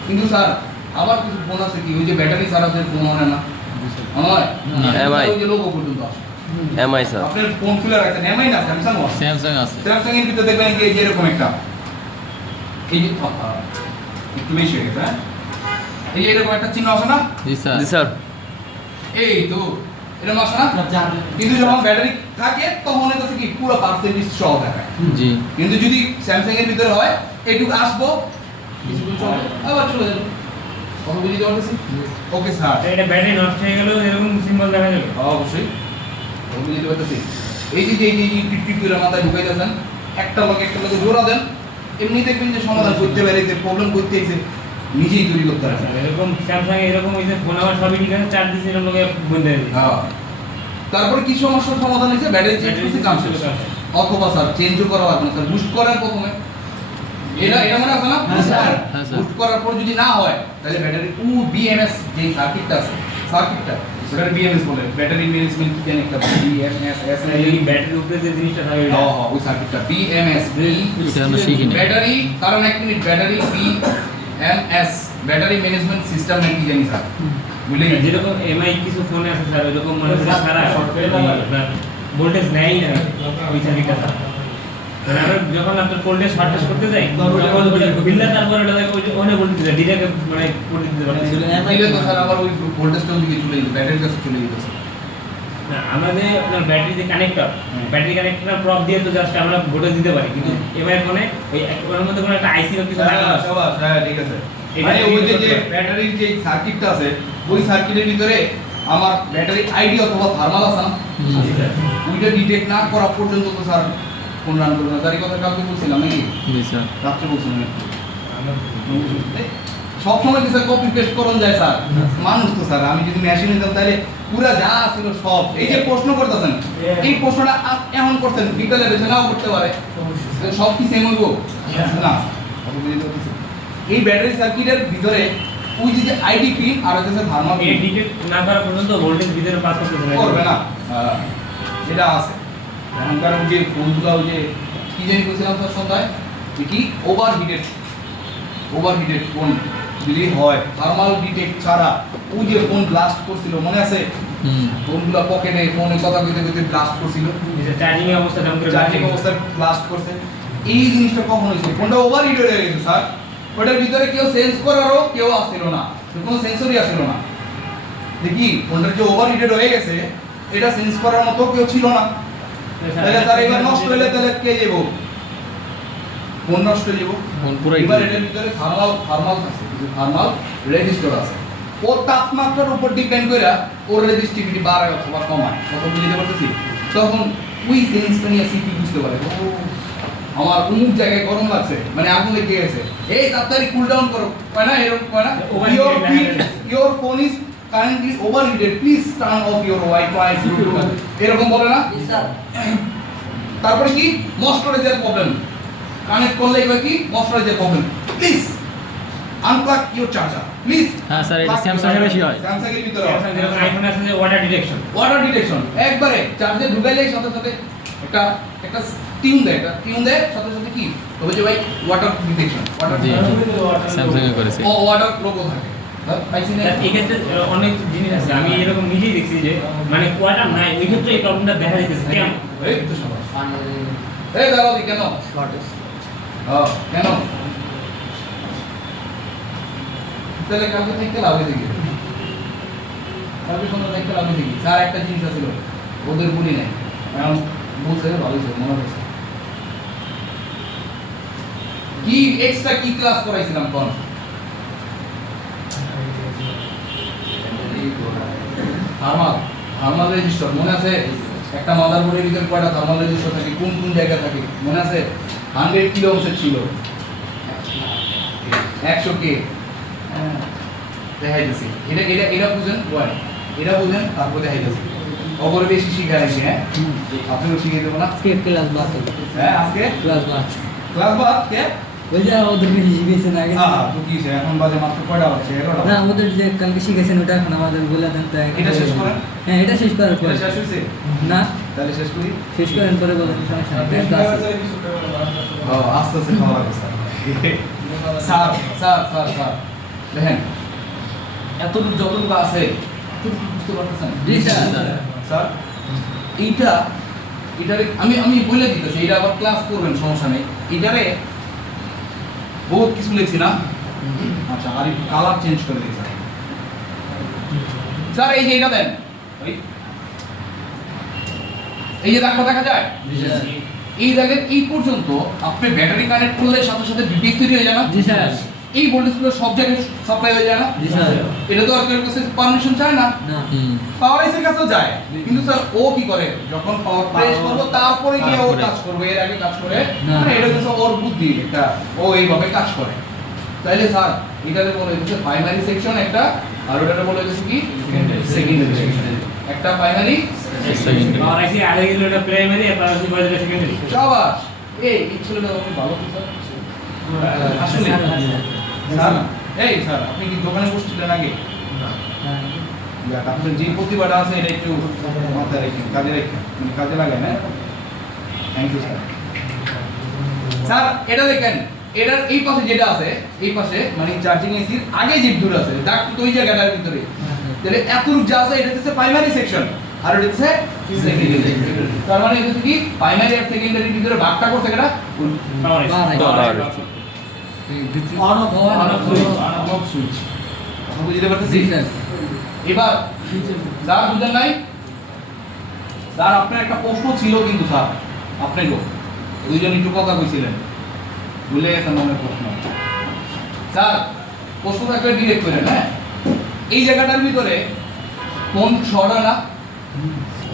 কিন্তু স্যার আবার কিছু ফোন আছে কি ওই যে ব্যাটারি ছাড়া যে ফোন হয় না, হয় না, MI ওই যে লোগো পর্যন্ত আছে, এমআই স্যার। আপনার ফোন খুলে রাখছেন এমআই না স্যামসাং আছে, স্যামসাং আছে। স্যামসাং এর ভিতরে দেখবেন কি এই যে এরকম একটা এই যে একটু বেশি হয়ে গেছে, হ্যাঁ? এই যে এরকম একটা চিহ্ন আছে না, জি স্যার। জি স্যার। এই তো এরকম আছে না, কিন্তু যখন ব্যাটারি থাকে তখন এটা কি পুরো পার্সেন্টেজ সহ দেখায়। জি। কিন্তু যদি স্যামসাং এর ভিতরে হয় এইটুকু আসবো কিছুক্ষণ চলবে আবার চলে যাবে। কথা বুঝতে পারতেছি? ওকে স্যার, এটা ব্যাটারি নষ্ট হয়ে গেলেও এরকম সিম্বল দেখা যাবে। অবশ্যই কথা বুঝতে পারতেছি। এই যে টিপ টিপ করে মাথায় ঢুকাই দেন, একটা লোকে জোড়া দেন, এমনি দেখবেন যে সমাধান করতে পেরেছে, প্রবলেম করতে এসে নিজেই তৈরি করতে পারছে। এরকম স্যামসাং এরকম এই যে ফোন আমার সবই ঠিক আছে, চার্জ দিয়েছে এরকম লোকে বন্ধ হয়ে হ্যাঁ, তারপরে কি সমস্যার সমাধান হয়েছে? ব্যাটারি চেঞ্জ করতে কাজ শেষ। অথবা স্যার চেঞ্জও করা লাগবে না স্যার, বুস্ট করার প্রথমে এটা মনে আছে না, হ্যাঁ স্যার। বুস্ট করার পর যদি না হয় তাহলে ব্যাটারি বিএমএস যে সার্কিটটা আছে, সার্কিটটা ওটার বিএমএস বলে, ব্যাটারি ম্যানেজমেন্ট কি জানি একটা বিএমএস এস এই ব্যাটারির উপরে যে জিনিসটা থাকে ওইটা। হ্যাঁ ওই সার্কিটটা বিএমএস এটা আমরা শিখিনি। ব্যাটারি, কারণ এক minute, battery BMS battery management system নাকি জানি স্যার, বুঝলেন? যেরকম এমআই কিছু ফোনে আছে স্যার, ওইরকম মানে সারা ভোল্টেজ নেয় না ওই সার্কিটটা স্যার। মানে আমরা যখন আপনার ভোল্টেজ শর্ট টেস্ট করতে যাই তখন ওটা বিল্ডার তারপর ওটা ওখানে ভোল্টেজ দেয়, ডিরেক্ট মানে ভোল্টেজ দিতে পারতেছি না। দিলে তো স্যার আবার ওই ভোল্টেজটা ওদিকে চলে যেত, ব্যাটারির কাছে চলে যেত স্যার। না, আমরা যে আপনার ব্যাটারি যে কানেক্টর, ব্যাটারি কানেক্টর প্রপ দিয়ে তো জাস্ট আমরা ভোল্টেজ দিতে পারি, কিন্তু এমআই ফোনে ওই ওর মধ্যে কোনো একটা আইসি বা কিছু লাগানো আছে। শাবাশ, হ্যাঁ ঠিক আছে। এটা মানে ওই যে ঠিক আছে। ব্যাটারির যে সার্কিটটা আছে ওই সার্কিটের ভিতরে আমার ব্যাটারি আইডি অথবা থার্মাল আছে না, জি স্যার। ওইটা ডিটেক্ট না করা পর্যন্ত তো স্যার ফোন রান করবে না। তার এই কথা কাউকে বলছিলাম নাকি, জি স্যার। রাত্রে বলছিলাম। সবসময় কি স্যার কপি পেস্ট করুন যায় স্যার? মানুষ তো স্যার, আমি যদি মেশিন নিতাম তাহলে পুরা যা ছিল সব, এই যে প্রশ্ন করতেছেন এই প্রশ্নটা এমন করতেন বিকালে বেছে নাও করতে পারে, সব কি সেম হইব না? এই ব্যাটারি সার্কিটের ভিতরে ওই যে আইডি পিন আর হচ্ছে থার্মাল এই পিন ডিটেক্ট না করা পর্যন্ত ভোল্টেজ ভিতরে পাস করতে পারে করবে না। এটা আছে এখনকার ওই যে ফোনগুলো ওই যে কি জানি বলছিলাম তার সন্ধ্যায় কি ওভারহিটেড ফোন যদি হয় থার্মাল ডিটেক্ট ছাড়া, ওই যে ফোন ব্লাস্ট করছিল মনে আছে? ফোনগুলো পকেটে ফোনে কথা কইতে কইতে ব্লাস্ট করছিল, চার্জিং অবস্থা দাম করে চার্জিং অবস্থায় ব্লাস্ট করছে। এই জিনিসটা কখন হয়েছে? ফোনটা ওভারহিট হয়ে গেছে স্যার, ওটার ভিতরে কেউ সেন্স করারও কেউ আসছিল না, কোনো সেন্সরই আসছিল না। দেখি ফোনটা যে ওভারহিটেড হয়ে গেছে এটা সেন্স করার মতো কেউ ছিল না। তাহলে স্যার এবার নষ্ট হলে তাহলে কে যাব? ফোন নষ্ট হয়ে যাব। ফোন পুরাই এবার এটার ভিতরে থার্মাল আছে, থার্মাল রেজিস্টার আছে, ও তাপমাত্রার উপর ডিপেন্ড করে ওর রেজিস্টিভিটি বাড়ায় অথবা কমায়। কথা বুঝতে পারতেছি? তখন ওই সেন্সটা নিয়ে সিপি বুঝতে পারে ও আমার অমুক জায়গায় গরম লাগছে, মানে আগুন লেগে গেছে, এই তাড়াতাড়ি কুল ডাউন করো, কয় না এরকম কয় না, your phone is currently overheated, please turn off your wifi bluetooth, এরকম বলে না? তারপরে কি মস্টোরেজের প্রবলেম, কানেক্ট করলে এবার কি মস্টোরেজের problem, please unplug your charger please. হ্যাঁ স্যার, এটা স্যামসাং এর বেশি হয়। স্যামসাং এর ভিতরে স্যামসাং যেরকম আইফোন আছে যে ওয়াটার ডিটেকশন, ওয়াটার ডিটেকশন একবারে চার্জে ঢুকাইলেই সাথে সাথে একটা টিউন দেয়, সাথে সাথে কি তবে যে ভাই water detection, water G Samsung A করেছে। ও ওয়াটার লোগো থাকে। পাইছি না? এই ক্ষেত্রে অনেক জিনিস আছে, আমি এরকম নিজেই দেখছি যে মানে ওয়াটার নাই, ওই ক্ষেত্রে এই প্রবলেমটা দেখা যাইতেছে। কেন? এই তো সবাই এই দাঁড়াও দি কেন? কেন? তাহলে কালকে থেকে লাভে দেখি, কালকে সন্ধ্যা থেকে লাভে দেখি। স্যার একটা জিনিস আছিল ওদের বলি নাই, এখন বলছে ভালো ছিল মনে হচ্ছে। কি এক্সট্রা কি ক্লাস করাইছিলাম কোন? থার্মাল রেজিস্টার মনে আছে? একটা মাদারবোর্ডের ভিতরে কয়টা থার্মাল রেজিস্টার থাকে, কোন কোন জায়গা থাকে মনে আছে? 100 কিলো ওহমের ছিল, 100 কে দেখাইতেছি। এটা বুঝেন ওয়াই, এটা বুঝেন তারপর দেখাইতেছি। অপর বেশি শিখাইছি, হ্যাঁ আপনিও শিখিয়ে দেবো না? ক্লাস বাদ হ্যাঁ আজকে ক্লাস বাদ ক্লাস বাদ কে? ওই যে ওদের বেশি শিখেছেন আগে তো কি হইছে? এখন বাজে মাত্র কয়টা হচ্ছে? 11টা। না ওদের যে কালকে শিখেছেন ওটা এখন আমাদের বলে দেন তো এটা শেষ করেন। হ্যাঁ এটা শেষ করার পর এটা শেষ হইছে? না তাহলে শেষ করি। শেষ করেন পরে বলেন সমস্যা নেই ব্যস্ত আছি। ও আস্তে আস্তে খাওয়া লাগবে স্যার। স্যার দেখেন এতটুকু যতটুকু আছে এতটুকু বুঝতে পারতেছেন? জি স্যার। স্যার এটারে আমি বলে দিতেছি, এটা আবার ক্লাস করবেন সমস্যা নেই। এটারে বহুত কিছু লিখছি না আচ্ছা আর একটু কালার চেঞ্জ করে দিই স্যার স্যার এই যে এটা দেন এই যে দাগটা দেখা যায় এই দাগের এই পর্যন্ত আপনি ব্যাটারি কানেক্ট করলে সাথে সাথে বিপিএস তৈরি হয়ে যায় না জি স্যার এই ভোল্টেজগুলো সব জায়গায় সাপ্লাই হয়ে যায় না জি স্যার এটা তো আর কেউ কাছে পারমিশন চায় না না পাওয়ার আইসির কাছেও যায় কিন্তু স্যার ও কি করে যখন পাওয়ার প্রেস করবো তারপরে গিয়ে ও কাজ করবে এর আগে কাজ করে না। মানে এটা হচ্ছে ওর বুদ্ধি একটা ও এইভাবে কাজ করে তাইলে স্যার এটাতে বলে দিচ্ছে প্রাইমারি সেকশন একটা আর ওটাতে বলে দিচ্ছে কি সেকেন্ডারি সেকশন একটা প্রাইমারি সেকেন্ডারি আর আইসি আগে গেল এটা প্রাইমারি আর পাশে পড়ে সেকেন্ডারি শাবাশ এই ছেলেটা অনেক ভালো তো স্যার আসলে স্যার এই স্যার আপনি কি দোকানে বসছিলেন আগে যাক, আপনার যে প্রতিভাটা আছে এটা একটু মাথায় রেখে কাজে রেখে মানে কাজে লাগায় না থ্যাংক ইউ স্যার স্যার এটা দেখেন এটার এই পাশে যেটা আছে এই পাশে মানে চার্জিং এসির আগে যে দূর আছে দাগ তো ওই জায়গাটার ভিতরে তাহলে এতটুকু যা আছে এটা হচ্ছে প্রাইমারি সেকশন আর এটা হচ্ছে সেকেন্ডারি তার মানে এটা হচ্ছে কি প্রাইমারি আর সেকেন্ডারির ভিতরে ভাগটা করতে কেটা power IC on off on off switch কথা বুঝতে পারতেছি জি স্যার এবার স্যার বুঝেন নাই স্যার আপনার একটা প্রশ্ন ছিল কিন্তু স্যার আপনি গো দুইজন একটু কথা কইছিলেন ভুলে গেছেন মনে প্রশ্ন স্যার প্রশ্ন থাকলে ডিরেক্ট করেন হ্যাঁ এই জায়গাটার ভিতরে কোন শর্ট হয় না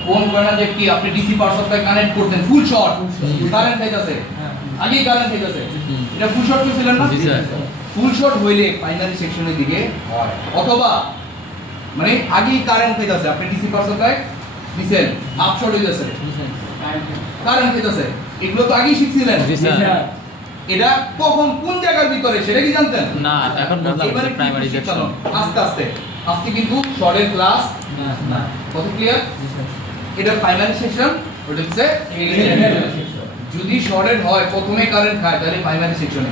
কোন করে না যে কি আপনি ডিসি পাওয়ার সাপ্লাই কানেক্ট করতেন ফুল শর্ট কারেন্ট খাইতেছে আগেই কারেন্ট খাইতেছে এটা ফুল শর্ট কইছিলেন না জি স্যার ফুল শর্ট হইলে প্রাইমারি সেকশনের দিকে হয় অথবা মানে আগেই কারেন্ট খাইতেছে আপনি ডিসি পাওয়ার সাপ্লাই দিছেন আপ শর্ট হইতেছে কারেন্ট খাইতেছে এগুলো তো আগেই শিখছিলেন জি স্যার এটা কখন কোন জায়গার ভিতরে সেটা কি জানতেন না এখন বুঝলাম এবারে প্রাইমারি সেকশন আস্তে আস্তে আজকে কিন্তু শর্টের ক্লাস না কত ক্লিয়ার জি স্যার এটা প্রাইমারি সেকশন ওটা হচ্ছে যদি শর্টেড হয় প্রথমে কারেন্ট খায় তাহলে প্রাইমারি সেকশনে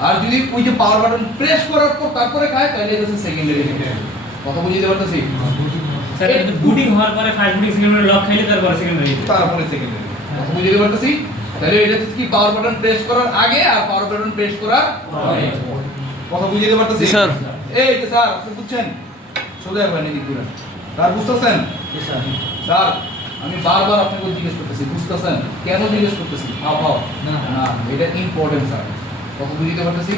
আর যদি ওই যে পাওয়ার বাটন প্রেস করার পর তারপরে খায় তাহলে এটা হচ্ছে সেকেন্ডারি কথা বুঝতে পারতেছি স্যার এটা বুটিং হওয়ার পরে ফার্স্ট বুটিং সেকেন্ডারি লক খাইলে তারপরে সেকেন্ডারি তারপরে সেকেন্ডারি কথা বুঝতে পারতেছি তাহলে এটা হচ্ছে কি পাওয়ার বাটন প্রেস করার আগে আর পাওয়ার বাটন প্রেস করার পরে কথা বুঝতে পারতেছি জি, স্যার। এই যে স্যার আপনি বুঝছেন সোজা একবার এদিক ঘুরেন স্যার বুঝতেছেন জি স্যার স্যার আমি বারবার আপনাকে জিজ্ঞেস করতেছি বুঝতেছেন কেন জিজ্ঞেস করতেছি হাও হাও না। না এটা ইম্পর্টেন্ট স্যার কথা বুঝতে পারতেছি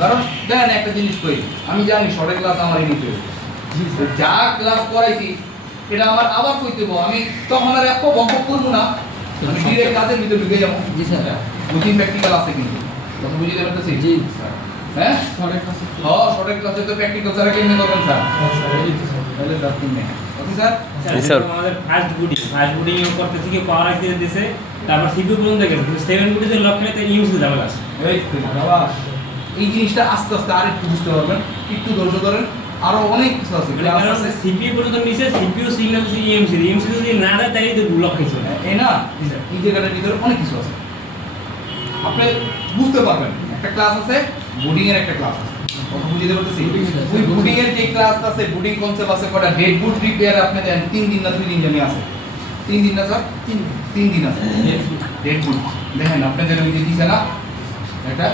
কারণ দেখেন একটা জিনিস কই আমি জানি শর্টের ক্লাস আমার নিতে যা ক্লাস করাইছি এটা আমার আবার কইতে হবো আমি তখন আর এত বক করবো না আমি ডিরেক্ট কাজের ভিতরে ঢুকে যাবো জি স্যার বুঝি প্র্যাকটিক্যাল আছে কিন্তু কথা বুঝতে পারতেছি জি হ্যাঁ হ্যাঁ শর্টের ক্লাসে তো প্র্যাকটিক্যাল স্যার কেমনে করবেন স্যার তাহলে স্যার কেমনে ওকে স্যার জি, স্যার। আমাদের ফার্স্ট বুটিং করতেছি কি পাওয়ার আইসি দিতেছে তারপর সিপিইউ পর্যন্ত গেছে 7 বুটিং লক খাইলে তাই ইউজ যাবে লাস্ট এই তো বাবা এই জিনিসটা আস্তে আস্তে আর একটু বুঝতে পারবেন একটু ধৈর্য ধরেন আরো অনেক কিছু আছে ক্লাস আছে সিপিইউ পর্যন্ত নিচে সিপিইউ সিগন্যাল ইএমসি যদি না দেয় তাই তো লক খাইছে এই না এই জায়গাটার ভিতরে অনেক কিছু আছে আপনি বুঝতে পারবেন একটা ক্লাস আছে বুডিং এর একটা ক্লাস আছে কথা বুঝতে পারতেছি ওই বুডিং এর যে ক্লাস আছে বুডিং কনসেপ্ট আছে কটা ডেড বুট রিপেয়ার আপনি দেন 3 দিন না 2 দিন জানি আছে 3 দিন না স্যার 3 দিন আছে ডেড বুট দেখেন আপনাদের ওই যে দিছে না এটা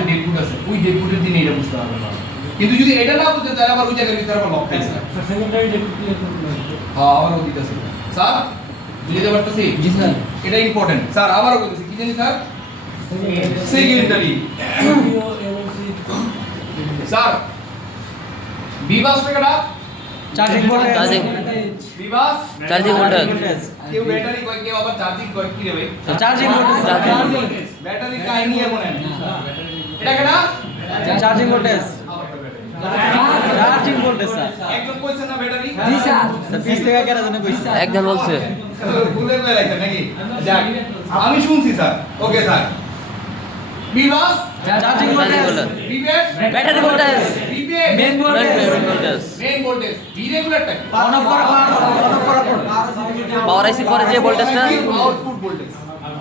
ডেড বুট আছে ওই ডেড বুটের দিনে এটা বুঝতে পারবেন না কিন্তু যদি এটা না বুঝতে তাহলে আবার ওই জায়গার ভিতরে আবার লক খাইছে সেকেন্ডারি ডেপুটি হ্যাঁ আবার ওই দিতেছে স্যার বুঝতে পারতেছি জি স্যার এটা ইম্পর্টেন্ট স্যার আবারও বলতেছি কি জানি স্যার সেকেন্ডারি স্যার বিবাস টাকাটা charging voltage charging VBUS charging voltage কেউ ব্যাটারি কয় কেউ আবার চার্জিং কয় কি রে ভাই চার্জিং ভোল্টেজ ব্যাটারি কাহিনী এমন এটা কেডা charging voltage charging voltage sir একজন কইছে না ব্যাটারি জি স্যার পিস থেকে কেরা জানে কইছে একজন বলছে ভুলে গেলে রাখছেন নাকি যাক আমি শুনছি sir okay sir VBUS charging charging voltage voltage VBAT battery voltage VBAT main voltage voltage main voltage বিরেগুলারটা কি অন অফ করা অন অফ করার পর পাওয়ার আইসি পরে যে ভোল্টেজটা output voltage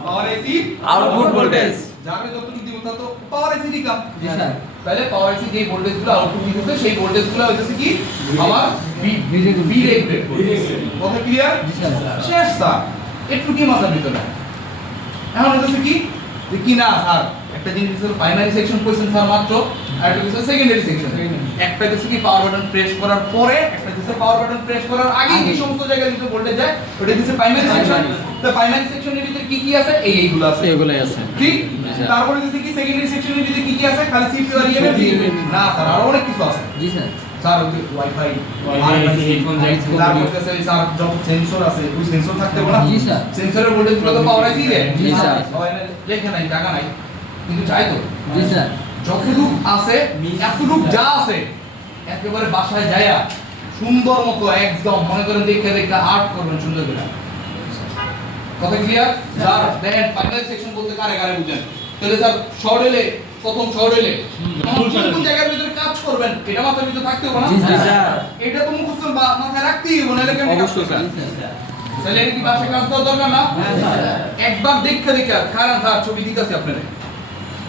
power IC output voltage যাবে যতটুকু দিব তত পাওয়ার আইসি দিকাম জি স্যার তাহলে পাওয়ার আইসি যে ভোল্টেজগুলো আউটপুট দিতেছে সেই ভোল্টেজগুলো হইতেছে কি আমার বি রেগুলেট কথা ক্লিয়ার জি স্যার শেষ স্যার একটু কি মাথার ভিতরে এখন হইতেছে কি যে কি না স্যার একটা জিনিস প্রাইমারি সেকশন কোশ্চেন স্যার মাত্র আর একটা হচ্ছে সেকেন্ডারি সেকশন একটা হচ্ছে কি পাওয়ার বাটন প্রেস করার পরে একটা হচ্ছে পাওয়ার বাটন প্রেস করার আগে যে সমস্ত জায়গায় যেটা ভোল্টেজ যায় ওটা হচ্ছে প্রাইমারি সেকশন তো প্রাইমারি সেকশনের ভিতরে কি কি আছে এইগুলো আছে এগুলাই আছে ঠিক তারপরে হচ্ছে কি সেকেন্ডারি সেকশনের ভিতরে কি কি আছে খালি সিপিইউ আর ইএমএম না স্যার আরো অনেক কিছু আছে জি স্যার স্যার ওই ওয়াইফাই হেডফোন জ্যাক তারপর হচ্ছে স্যার যত সেন্সর আছে ওই সেন্সর থাকতে হবে না জি স্যার সেন্সরের ভোল্টেজ গুলো তো পাওয়ার আইসি দেয় জি স্যার। লেখা নাই টাকা নাই কিন্তু চাই তো জি স্যার যতটুকু আছে এতটুকু যা আছে একেবারে বাসায় যায়া সুন্দর মতো একদম মনে করেন দেখে দেখে আর্ট করবেন সুন্দর করে কথা ক্লিয়ার স্যার দেখেন ফাইনাল সেকশন বলতে কারে কারে বুঝেন তাহলে স্যার শর্ট হলে প্রথম শর্ট হলে কোন জায়গার ভিতরে কাজ করবেন এটা মাথার ভিতরে থাকতে হবে না জি স্যার এটা তো মুখস্থ মাথায় রাখতেই হবে নাহলে কেমন কাজ অবশ্যই করবেন স্যার। তাহলে এটা কি বাসায় কাজ করার দরকার না হ্যাঁ, স্যার। একবার দেখে দেখে কারণ স্যার ছবি দিতেছি আপনাদের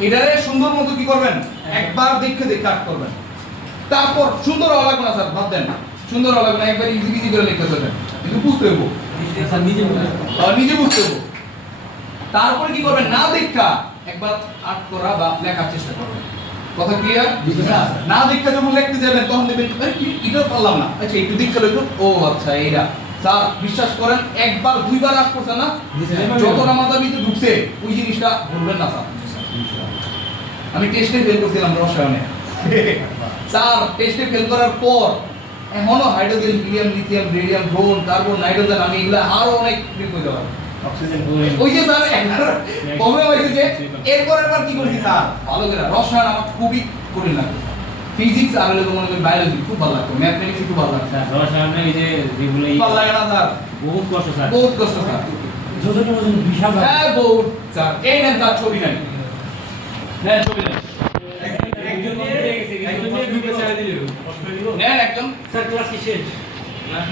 এটারে সুন্দর মতো কি করবেন একবার দেখে দেখে কাট করবেন তারপর সুন্দর হওয়া লাগবে না স্যার ভাব দেন সুন্দর হওয়া লাগবে না একবার ইজি ইজি করে লিখতে চলবেন কিন্তু বুঝতে হবে স্যার নিজে বলে নিজে বুঝতে হবে তারপরে কি করবেন না দেখা একবার আর্ট করা বা লেখার চেষ্টা করবেন কথা ক্লিয়ার না দেখা যখন লিখতে যাবেন তখন দেখবেন আরে কি এটা পারলাম না আচ্ছা একটু দেখতে লইতো ও আচ্ছা এইটা স্যার বিশ্বাস করেন একবার দুইবার আর্ট করছেন না যতটা মাথার ভিতরে ঢুকছে ওই জিনিসটা ভুলবেন না স্যার আমি টেস্টে ফেল করছিলাম রসায়নে স্যার টেস্টে ফেল করার পর এখনো hydrogen helium lithium radium boron carbon nitrogen আমি এগুলা আরো অনেক বের করে দেওয়া অক্সিজেন ওই যে স্যার প্রবলেম হয়েছে যে এরপর কি করছি স্যার ভালো করে রসায়ন আমার খুবই কঠিন লাগে ফিজিক্স আর হলো মনে করি বায়োলজি খুব ভালো লাগতো ম্যাথমেটিক্স খুব ভালো লাগতো স্যার রসায়নে এই যে যেগুলো ভালো লাগে না স্যার বহুত কষ্ট স্যার বহুত কষ্ট স্যার যোজনী ওজন বিশাল হ্যাঁ বহুত স্যার এই নেন স্যার ছবি নেন নেন ছবি নেন নেন একদম স্যার ক্লাস কি শেষ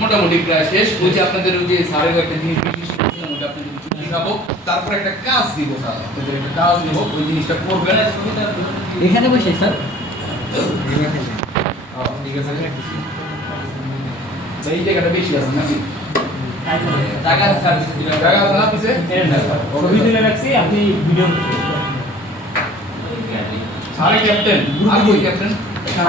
মোটামুটি প্রায় শেষ ওই যে আপনাদের ওই যে স্যারের একটা জিনিস বিশেষ করেছিলাম ওটা আপনাদের দেখাবো তারপর একটা কাজ দিব স্যার আপনাদের একটা কাজ দিব ওই জিনিসটা করবেন এখানে বসে স্যার ঠিক আছে তো এই জায়গাটা বেশি আছে নাকি জায়গা আছে জায়গা আছে না পিছে ছবি তুলে রাখছি আপনি ভিডিও স্যার ক্যাপ্টেন আর কই ক্যাপ্টেন স্যার